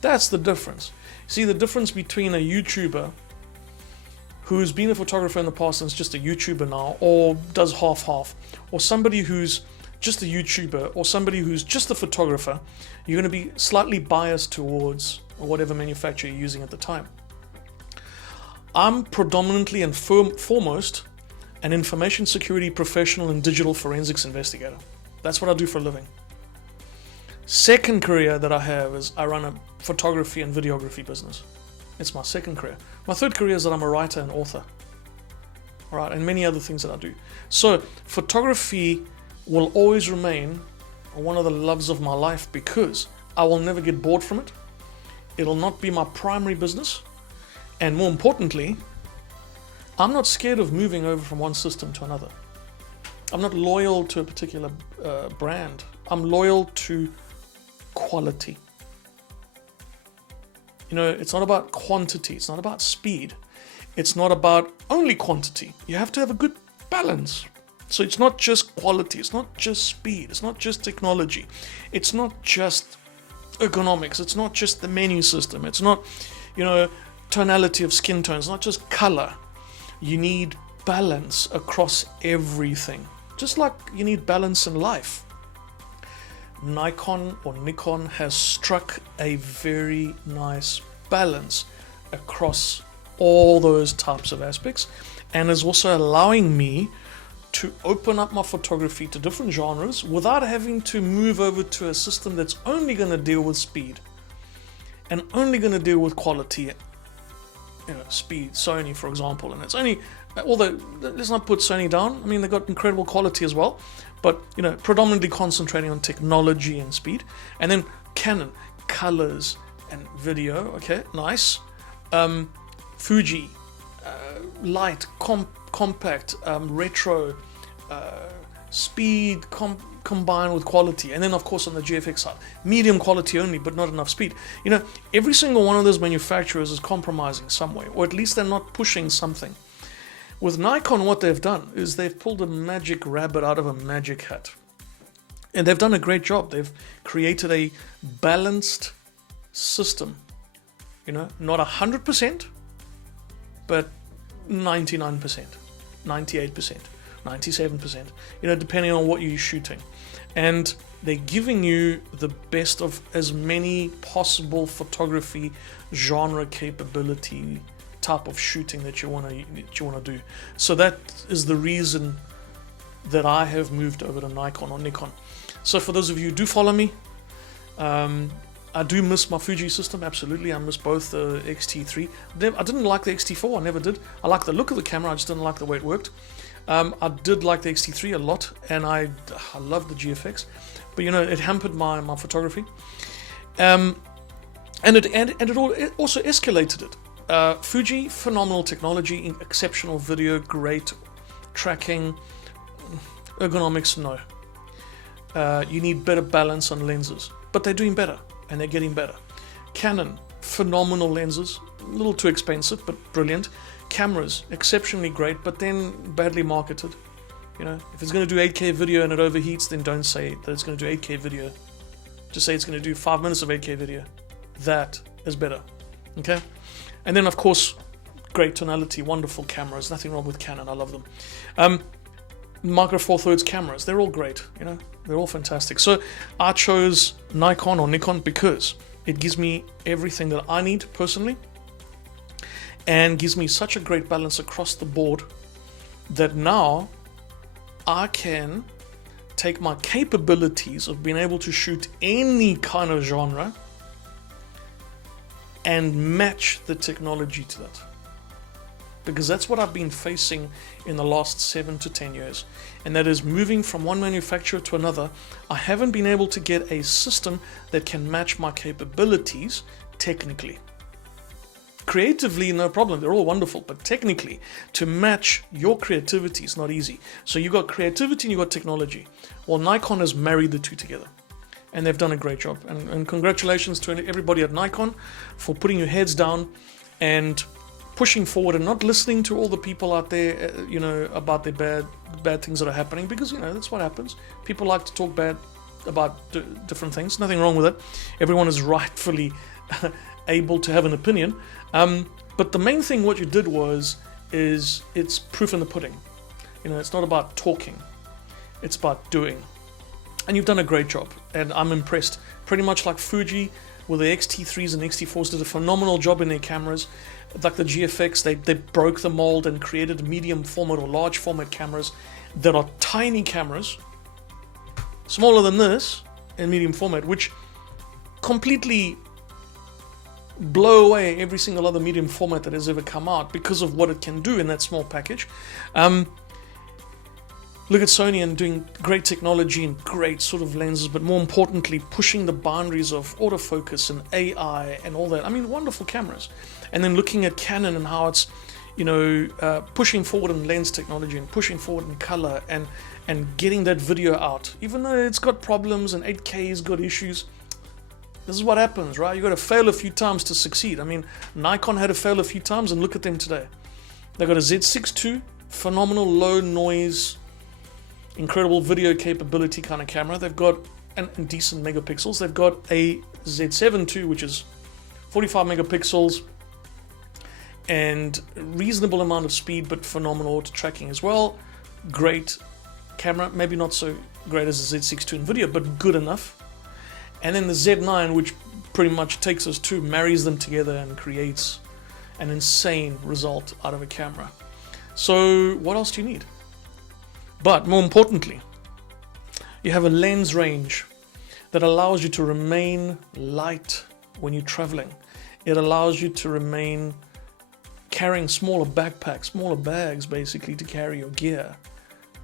That's the difference. See, the difference between a YouTuber who's been a photographer in the past and is just a YouTuber now, or does half-half, or somebody who's just a YouTuber, or somebody who's just a photographer, you're going to be slightly biased towards whatever manufacturer you're using at the time. I'm predominantly and foremost an information security professional and digital forensics investigator. That's what I do for a living. Second career that I have is I run a photography and videography business. It's my second career. My third career is that I'm a writer and author. All right, and many other things that I do. So photography will always remain one of the loves of my life because I will never get bored from it. It'll not be my primary business. And more importantly, I'm not scared of moving over from one system to another. I'm not loyal to a particular brand. I'm loyal to quality. You know, it's not about quantity. It's not about speed. It's not about only quantity. You have to have a good balance. So it's not just quality. It's not just speed. It's not just technology. It's not just ergonomics. It's not just the menu system. It's not, you know, tonality of skin tones. It's not just color. You need balance across everything. Just like you need balance in life. Nikon has struck a very nice balance across all those types of aspects and is also allowing me to open up my photography to different genres without having to move over to a system that's only going to deal with speed and only going to deal with quality. You know, speed, Sony for example, and it's only, although let's not put Sony down, I mean they've got incredible quality as well, but you know, predominantly concentrating on technology and speed. And then Canon, colors and video, okay, nice. Fuji, light, compact, retro, speed combined with quality. And then of course on the GFX side, medium quality only but not enough speed. You know, every single one of those manufacturers is compromising some way, or at least they're not pushing something. With Nikon, what they've done is they've pulled a magic rabbit out of a magic hat. And they've done a great job. They've created a balanced system. You know, not 100%, but 99%, 98%, 97%, you know, depending on what you're shooting. And they're giving you the best of as many possible photography genre capability type of shooting that you want to do. So that is the reason that I have moved over to Nikon or Nikon. So for those of you who do follow me, I do miss my Fuji system, absolutely. I miss both the X-T3. I didn't like the X-T4, I never did. I like the look of the camera, I just didn't like the way it worked. I did like the X-T3 a lot, and I love the GFX, but you know, it hampered my photography. And it also escalated it. Fuji, phenomenal technology, exceptional video, great tracking. Ergonomics, no. You need better balance on lenses, but they're doing better and they're getting better. Canon, phenomenal lenses, a little too expensive but brilliant. Cameras, exceptionally great, but then badly marketed. You know, if it's going to do 8K video and it overheats, then don't say that it's going to do 8K video. Just say it's going to do 5 minutes of 8K video. That is better. Okay, and then of course, great tonality, wonderful cameras. Nothing wrong with Canon. I love them. Micro Four Thirds cameras, they're all great, you know, they're all fantastic. So I chose Nikon or Nikon because it gives me everything that I need personally and gives me such a great balance across the board that now I can take my capabilities of being able to shoot any kind of genre and match the technology to that. Because that's what I've been facing in the last 7 to 10 years, and that is moving from one manufacturer to another. I haven't been able to get a system that can match my capabilities technically. Creatively, no problem, they're all wonderful, but technically, to match your creativity is not easy. So you got creativity and you got technology. Well, Nikon has married the two together, and they've done a great job. And congratulations to everybody at Nikon for putting your heads down and pushing forward and not listening to all the people out there, you know, about their bad things that are happening, because, you know, that's what happens. People like to talk bad about different things. Nothing wrong with it. Everyone is rightfully able to have an opinion. But the main thing what you did is it's proof in the pudding. You know, it's not about talking. It's about doing. And you've done a great job, and I'm impressed. Pretty much like Fuji with the X-T3s and X-T4s did a phenomenal job in their cameras. Like the GFX, they broke the mold and created medium format or large format cameras that are tiny cameras, smaller than this in medium format, which completely blow away every single other medium format that has ever come out because of what it can do in that small package. Look at Sony and doing great technology and great sort of lenses, but more importantly, pushing the boundaries of autofocus and AI and all that. I mean, wonderful cameras. And then looking at Canon and how it's, you know, pushing forward in lens technology and pushing forward in color and getting that video out. Even though it's got problems and 8K's got issues, this is what happens, right? You got to fail a few times to succeed. I mean, Nikon had to fail a few times, and look at them today. They got a Z6 II, phenomenal low noise, incredible video capability kind of camera. They've got and decent megapixels. They've got a Z7 II, which is 45 megapixels and reasonable amount of speed, but phenomenal auto tracking as well. Great camera, maybe not so great as the Z6 II in video, but good enough. And then the Z9, which pretty much takes those two, marries them together and creates an insane result out of a camera. So what else do you need? But more importantly, you have a lens range that allows you to remain light when you're traveling. It allows you to remain carrying smaller backpacks, smaller bags basically to carry your gear.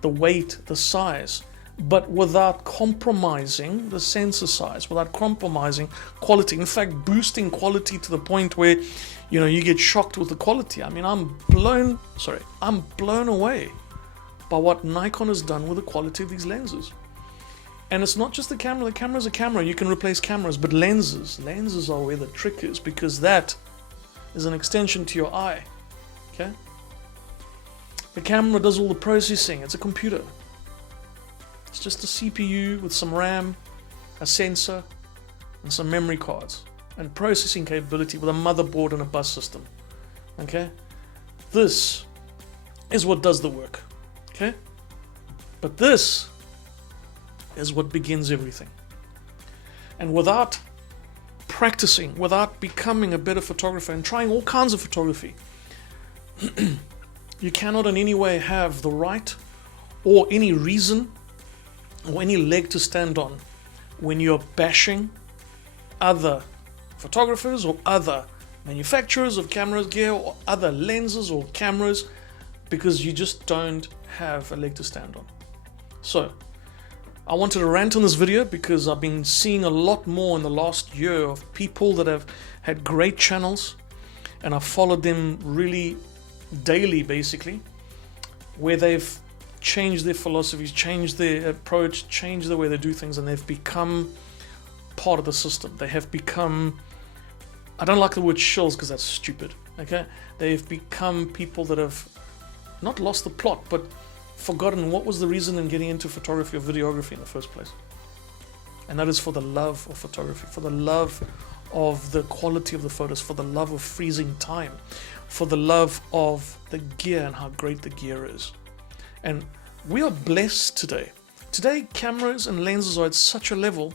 The weight, the size, but without compromising the sensor size, without compromising quality. In fact, boosting quality to the point where, you know, you get shocked with the quality. I mean, I'm blown away by what Nikon has done with the quality of these lenses. And it's not just the camera. The camera's a camera. You can replace cameras, but lenses are where the trick is, because that is an extension to your eye. Okay? The camera does all the processing. It's a computer. It's just a CPU with some RAM, a sensor, and some memory cards, and processing capability with a motherboard and a bus system. Okay? This is what does the work. Okay? But this is what begins everything. And without practicing, without becoming a better photographer and trying all kinds of photography, You cannot in any way have the right or any reason or any leg to stand on when you're bashing other photographers or other manufacturers of cameras, gear, or other lenses or cameras, because you just don't have a leg to stand on. So I wanted to rant on this video because I've been seeing a lot more in the last year of people that have had great channels, and I've followed them really daily basically, where they've changed their philosophies, changed their approach, changed the way they do things, and they've become part of the system. They have become, I don't like the word shills because that's stupid, okay? They've become people that have not lost the plot, but forgotten what was the reason in getting into photography or videography in the first place. And that is for the love of photography, for the love of the quality of the photos, for the love of freezing time, for the love of the gear and how great the gear is. And we are blessed today. Today, cameras and lenses are at such a level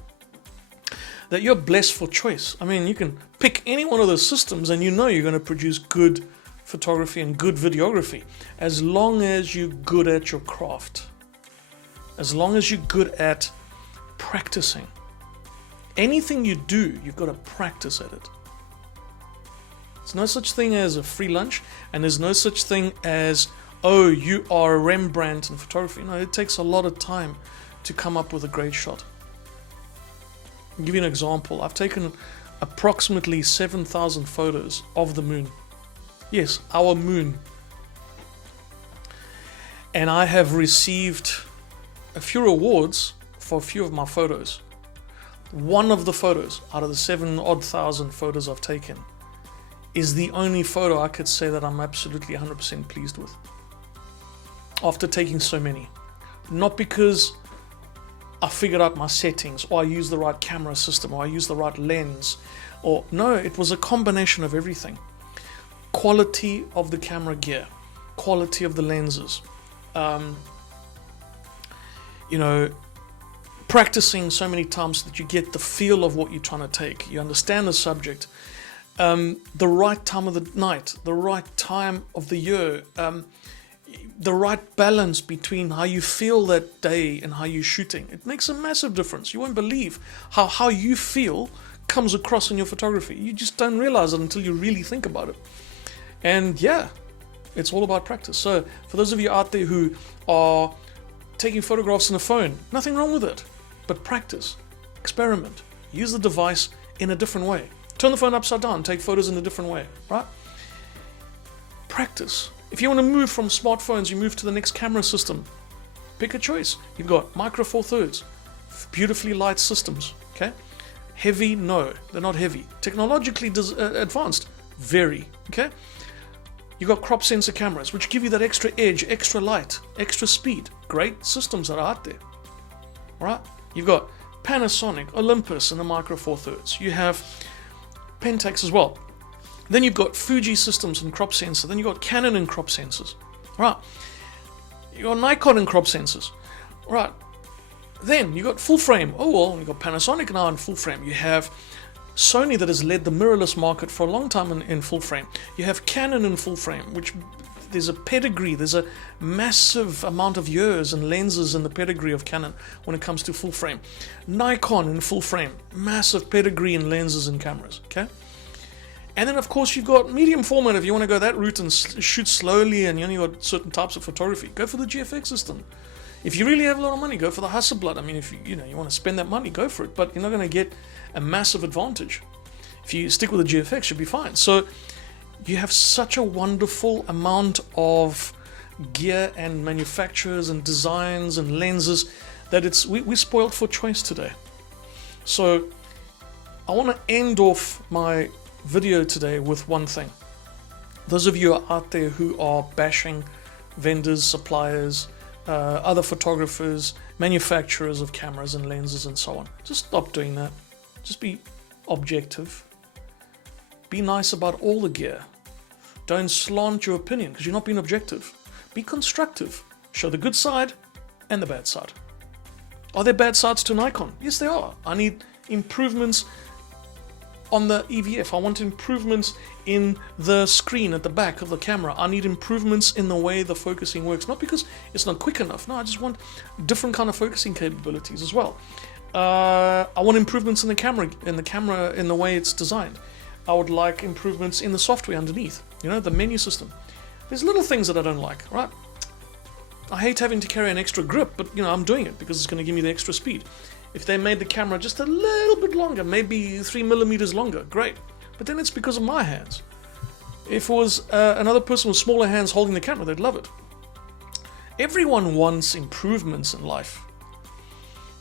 that you're blessed for choice. I mean, you can pick any one of those systems and you know you're going to produce good photography and good videography, as long as you're good at your craft, as long as you're good at practicing. Anything you do, you've got to practice at it. There's no such thing as a free lunch, and there's no such thing as, oh, you are a Rembrandt in photography. No, it takes a lot of time to come up with a great shot. I'll give you an example. I've taken approximately 7,000 photos of the moon. Yes, our moon. And I have received a few awards for a few of my photos. One of the photos out of the 7,000 photos I've taken is the only photo I could say that I'm absolutely 100% pleased with, after taking so many. Not because I figured out my settings, or I used the right camera system, or I used the right lens, or no, it was a combination of everything. Quality of the camera gear, quality of the lenses, practicing so many times so that you get the feel of what you're trying to take. You understand the subject, the right time of the night, the right time of the year, the right balance between how you feel that day and how you're shooting. It makes a massive difference. You won't believe how you feel comes across in your photography. You just don't realize it until you really think about it. And yeah, it's all about practice. So for those of you out there who are taking photographs on a phone, nothing wrong with it, but practice, experiment, use the device in a different way. Turn the phone upside down, take photos in a different way, right? Practice. If you want to move from smartphones, you move to the next camera system. Pick a choice. You've got micro four thirds, beautifully light systems, okay? Heavy, no, they're not heavy. Technologically advanced, very, okay? You've got crop sensor cameras, which give you that extra edge, extra light, extra speed. Great systems that are out there, all right? You've got Panasonic, Olympus, and the micro four thirds. You have Pentax as well. Then you've got Fuji systems and crop sensor. Then you've got Canon and crop sensors. Right. You've got Nikon and crop sensors. Right. Then you've got full frame. Oh, well, you've got Panasonic now in full frame. You have Sony that has led the mirrorless market for a long time in full frame. You have Canon in full frame, which there's a pedigree. There's a massive amount of years and lenses in the pedigree of Canon when it comes to full frame. Nikon in full frame. Massive pedigree in lenses and cameras. Okay. And then, of course, you've got medium format if you want to go that route and shoot slowly and you only got certain types of photography. Go for the GFX system. If you really have a lot of money, go for the Hasselblad. I mean, if you want to spend that money, go for it. But you're not going to get a massive advantage. If you stick with the GFX, you'll be fine. So you have such a wonderful amount of gear and manufacturers and designs and lenses that we're spoiled for choice today. So I want to end off my video today with one thing. Those of you out there who are bashing vendors, suppliers, other photographers, manufacturers of cameras and lenses and so on, just stop doing that. Just be objective. Be nice about all the gear. Don't slant your opinion because you're not being objective. Be constructive. Show the good side and the bad side. Are there bad sides to Nikon? Yes, there are. I need improvements on the EVF. I want improvements in the screen at the back of the camera. I need improvements in the way the focusing works. Not because it's not quick enough. No, I just want different kind of focusing capabilities as well. I want improvements in the camera, in the way it's designed. I would like improvements in the software underneath. You know, the menu system. There's little things that I don't like, right? I hate having to carry an extra grip, but you know, I'm doing it because it's going to give me the extra speed. If they made the camera just a little bit longer, maybe 3 millimeters longer, great. But then it's because of my hands. If it was another person with smaller hands holding the camera, they'd love it. Everyone wants improvements in life.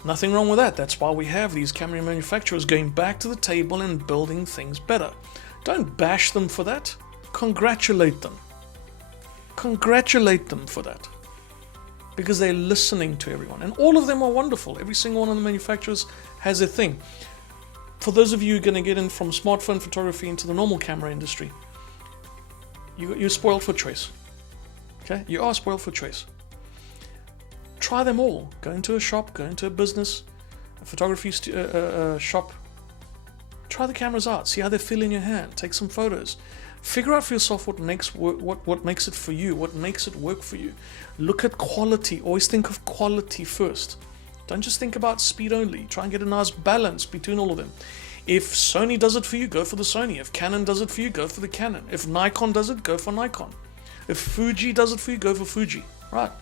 Nothing wrong with that. That's why we have these camera manufacturers going back to the table and building things better. Don't bash them for that. Congratulate them. Congratulate them for that. Because they're listening to everyone. And all of them are wonderful. Every single one of the manufacturers has a thing. For those of you who are going to get in from smartphone photography into the normal camera industry, you're spoiled for choice. Okay? You are spoiled for choice. Try them all. Go into a shop, go into a business, a photography shop. Try the cameras out. See how they feel in your hand. Take some photos. Figure out for yourself what makes it for you, what makes it work for you. Look at quality. Always think of quality first. Don't just think about speed only. Try and get a nice balance between all of them. If Sony does it for you, go for the Sony. If Canon does it for you, go for the Canon. If Nikon does it, go for Nikon. If Fuji does it for you, go for Fuji. Right.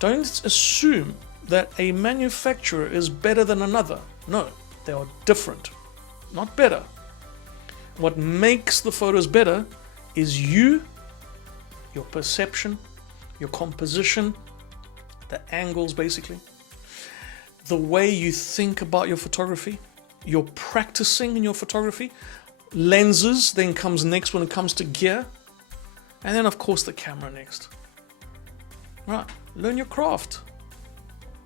Don't assume that a manufacturer is better than another. No, they are different, not better. What makes the photos better is you, your perception, your composition, the angles basically, the way you think about your photography, your practicing in your photography. Lenses then comes next when it comes to gear, and then of course the camera next. Right, learn your craft.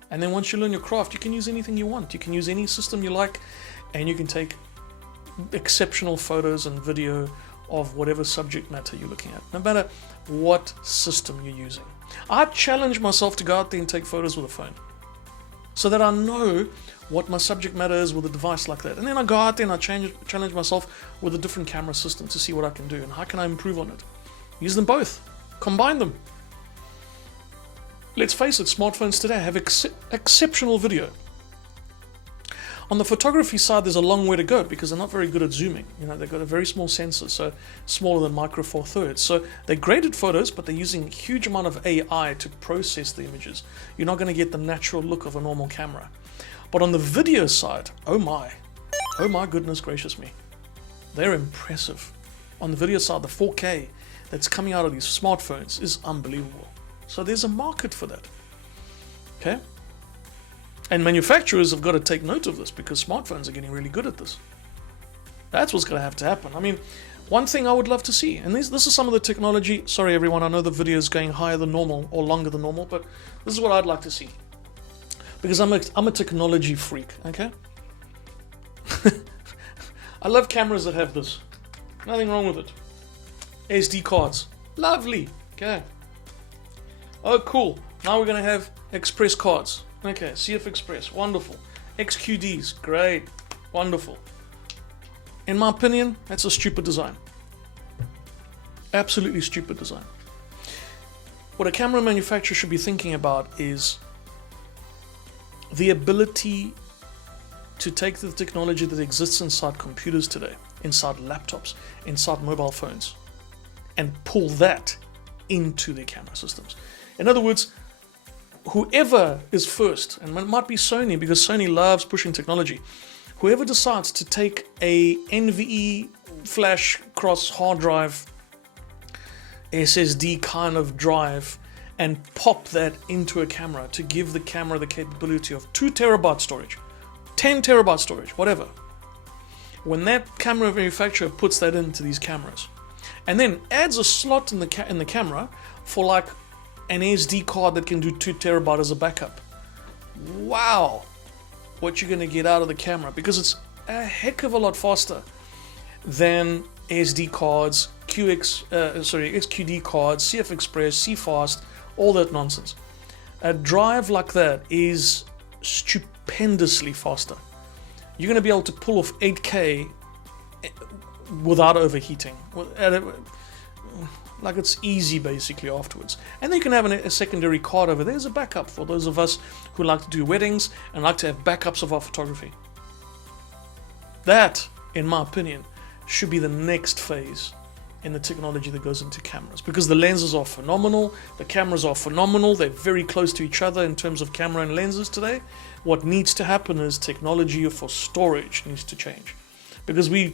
And then once you learn your craft, you can use anything you want. You can use any system you like, and you can take exceptional photos and video of whatever subject matter you're looking at, no matter what system you're using. I challenge myself to go out there and take photos with a phone so that I know what my subject matter is with a device like that. And then I go out there and I challenge myself with a different camera system to see what I can do and how can I improve on it. Use them both. Combine them. Let's face it, smartphones today have exceptional video. On the photography side, there's a long way to go because they're not very good at zooming. You know, they've got a very small sensor, so smaller than micro four thirds. So they're great at photos, but they're using a huge amount of AI to process the images. You're not going to get the natural look of a normal camera. But on the video side, oh my goodness gracious me, they're impressive. On the video side, the 4K that's coming out of these smartphones is unbelievable. So there's a market for that. Okay? And manufacturers have got to take note of this because smartphones are getting really good at this. That's what's going to have to happen. I mean, one thing I would love to see, and this is some of the technology. Sorry everyone, I know the video is going higher than normal or longer than normal, but this is what I'd like to see. Because I'm a technology freak, okay? I love cameras that have this. Nothing wrong with it. SD cards. Lovely. Okay. Oh, cool. Now we're going to have Express cards. Okay, CF Express, wonderful. XQDs, great, wonderful. In my opinion, that's a stupid design. Absolutely stupid design. What a camera manufacturer should be thinking about is the ability to take the technology that exists inside computers today, inside laptops, inside mobile phones, and pull that into their camera systems. In other words, whoever is first, and it might be Sony because Sony loves pushing technology, whoever decides to take a NVE flash cross hard drive, SSD kind of drive, and pop that into a camera to give the camera the capability of 2 terabyte storage, 10 terabyte storage, whatever. When that camera manufacturer puts that into these cameras, and then adds a slot in the camera for like an SD card that can do 2 terabyte as a backup. Wow, what you're going to get out of the camera, because it's a heck of a lot faster than SD cards, XQD cards, CF Express, CFast, all that nonsense. A drive like that is stupendously faster. You're going to be able to pull off 8K without overheating. Like it's easy basically afterwards. And then you can have a secondary card over there as a backup for those of us who like to do weddings and like to have backups of our photography. That, in my opinion, should be the next phase in the technology that goes into cameras, because the lenses are phenomenal, the cameras are phenomenal, they're very close to each other in terms of camera and lenses today. What needs to happen is technology for storage needs to change, because we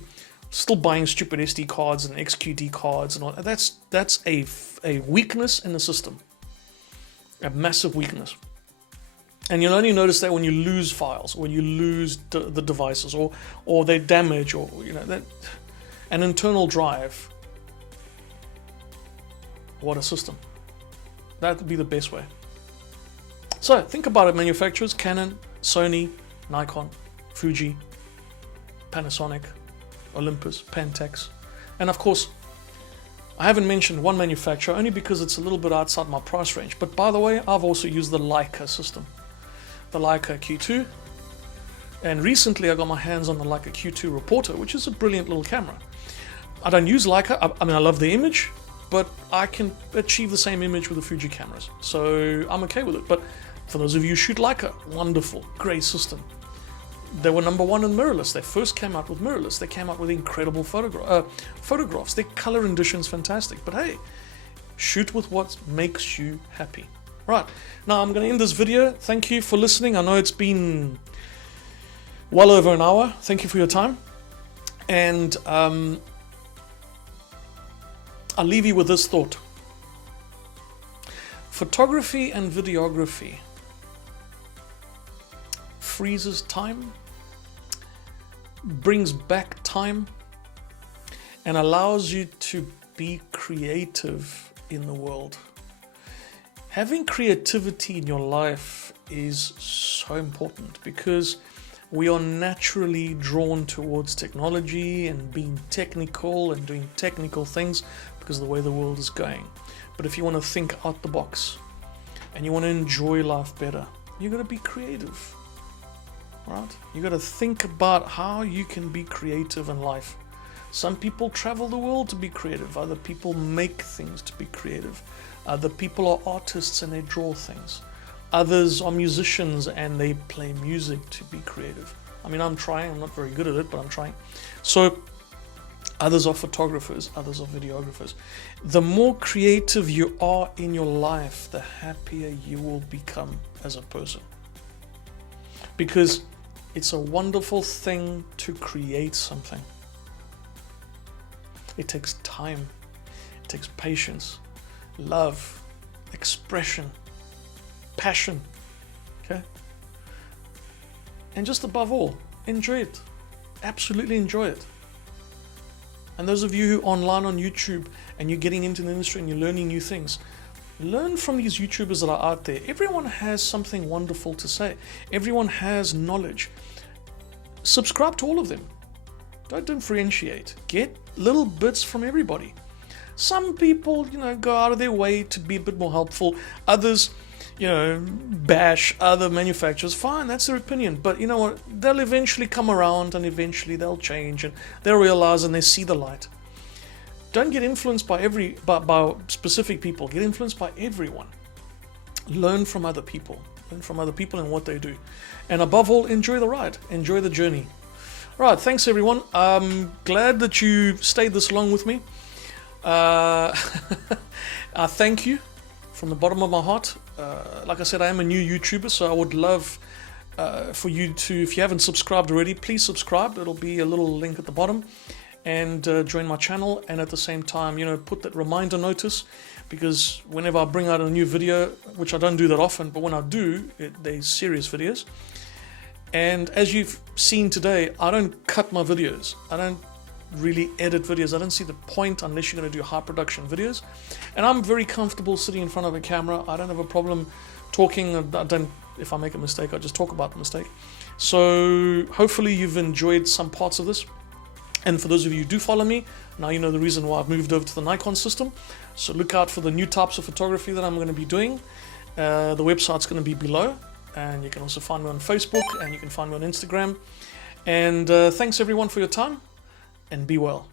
still buying stupid SD cards and XQD cards and all. That's a weakness in the system, a massive weakness. And you'll only notice that when you lose files, when you lose the devices, or they damage, or that an internal drive. What a system. That would be the best way. So think about it, manufacturers: Canon, Sony, Nikon, Fuji, Panasonic, Olympus, Pentax, and of course I haven't mentioned one manufacturer only because it's a little bit outside my price range. But by the way, I've also used the Leica system, the Leica Q2, and recently I got my hands on the Leica Q2 Reporter, which is a brilliant little camera. I don't use Leica. I mean, I love the image, but I can achieve the same image with the Fuji cameras, so I'm okay with it. But for those of you who shoot Leica, wonderful, great system. They were #1 in mirrorless. They first came out with mirrorless. They came out with incredible photographs. Their color rendition is fantastic. But hey, shoot with what makes you happy. Right, now I'm going to end this video. Thank you for listening. I know it's been well over an hour. Thank you for your time. And I'll leave you with this thought. Photography and videography freezes time, brings back time, and allows you to be creative in the world. Having creativity in your life is so important, because we are naturally drawn towards technology and being technical and doing technical things because of the way the world is going. But if you want to think out the box and you want to enjoy life better, you got to be creative, right? You got to think about how you can be creative in life. Some people travel the world to be creative. Other people make things to be creative. Other people are artists and they draw things. Others are musicians and they play music to be creative. I mean, I'm trying. I'm not very good at it, but I'm trying. So others are photographers. Others are videographers. The more creative you are in your life, the happier you will become as a person. Because it's a wonderful thing to create something. It takes time. It takes patience, love, expression, passion, okay? And just above all, enjoy it. Absolutely enjoy it. And those of you who are online on YouTube and you're getting into the industry and you're learning new things, learn from these YouTubers that are out there. Everyone has something wonderful to say. Everyone has knowledge. Subscribe to all of them. Don't differentiate. Get little bits from everybody. Some people, go out of their way to be a bit more helpful. Others, bash other manufacturers. Fine, that's their opinion. But you know what? They'll eventually come around and eventually they'll change and they'll realize and they see the light. Don't get influenced by by specific people. Get influenced by everyone. Learn from other people. Learn from other people and what they do. And above all, enjoy the ride. Enjoy the journey. All right, thanks everyone. I'm glad that you stayed this long with me. I thank you from the bottom of my heart. Like I said, I am a new YouTuber, so I would love for you to, if you haven't subscribed already, please subscribe. It'll be a little link at the bottom, and join my channel. And at the same time, put that reminder notice, because whenever I bring out a new video, which I don't do that often, but when I do, they're serious videos. And as you've seen today, I don't cut my videos. I don't really edit videos. I don't see the point unless you're going to do high production videos. And I'm very comfortable sitting in front of a camera. I don't have a problem talking. If I make a mistake, I just talk about the mistake. So hopefully you've enjoyed some parts of this. And for those of you who do follow me, now you know the reason why I've moved over to the Nikon system. So look out for the new types of photography that I'm going to be doing. The website's going to be below. And you can also find me on Facebook, and you can find me on Instagram. And thanks everyone for your time. and be well.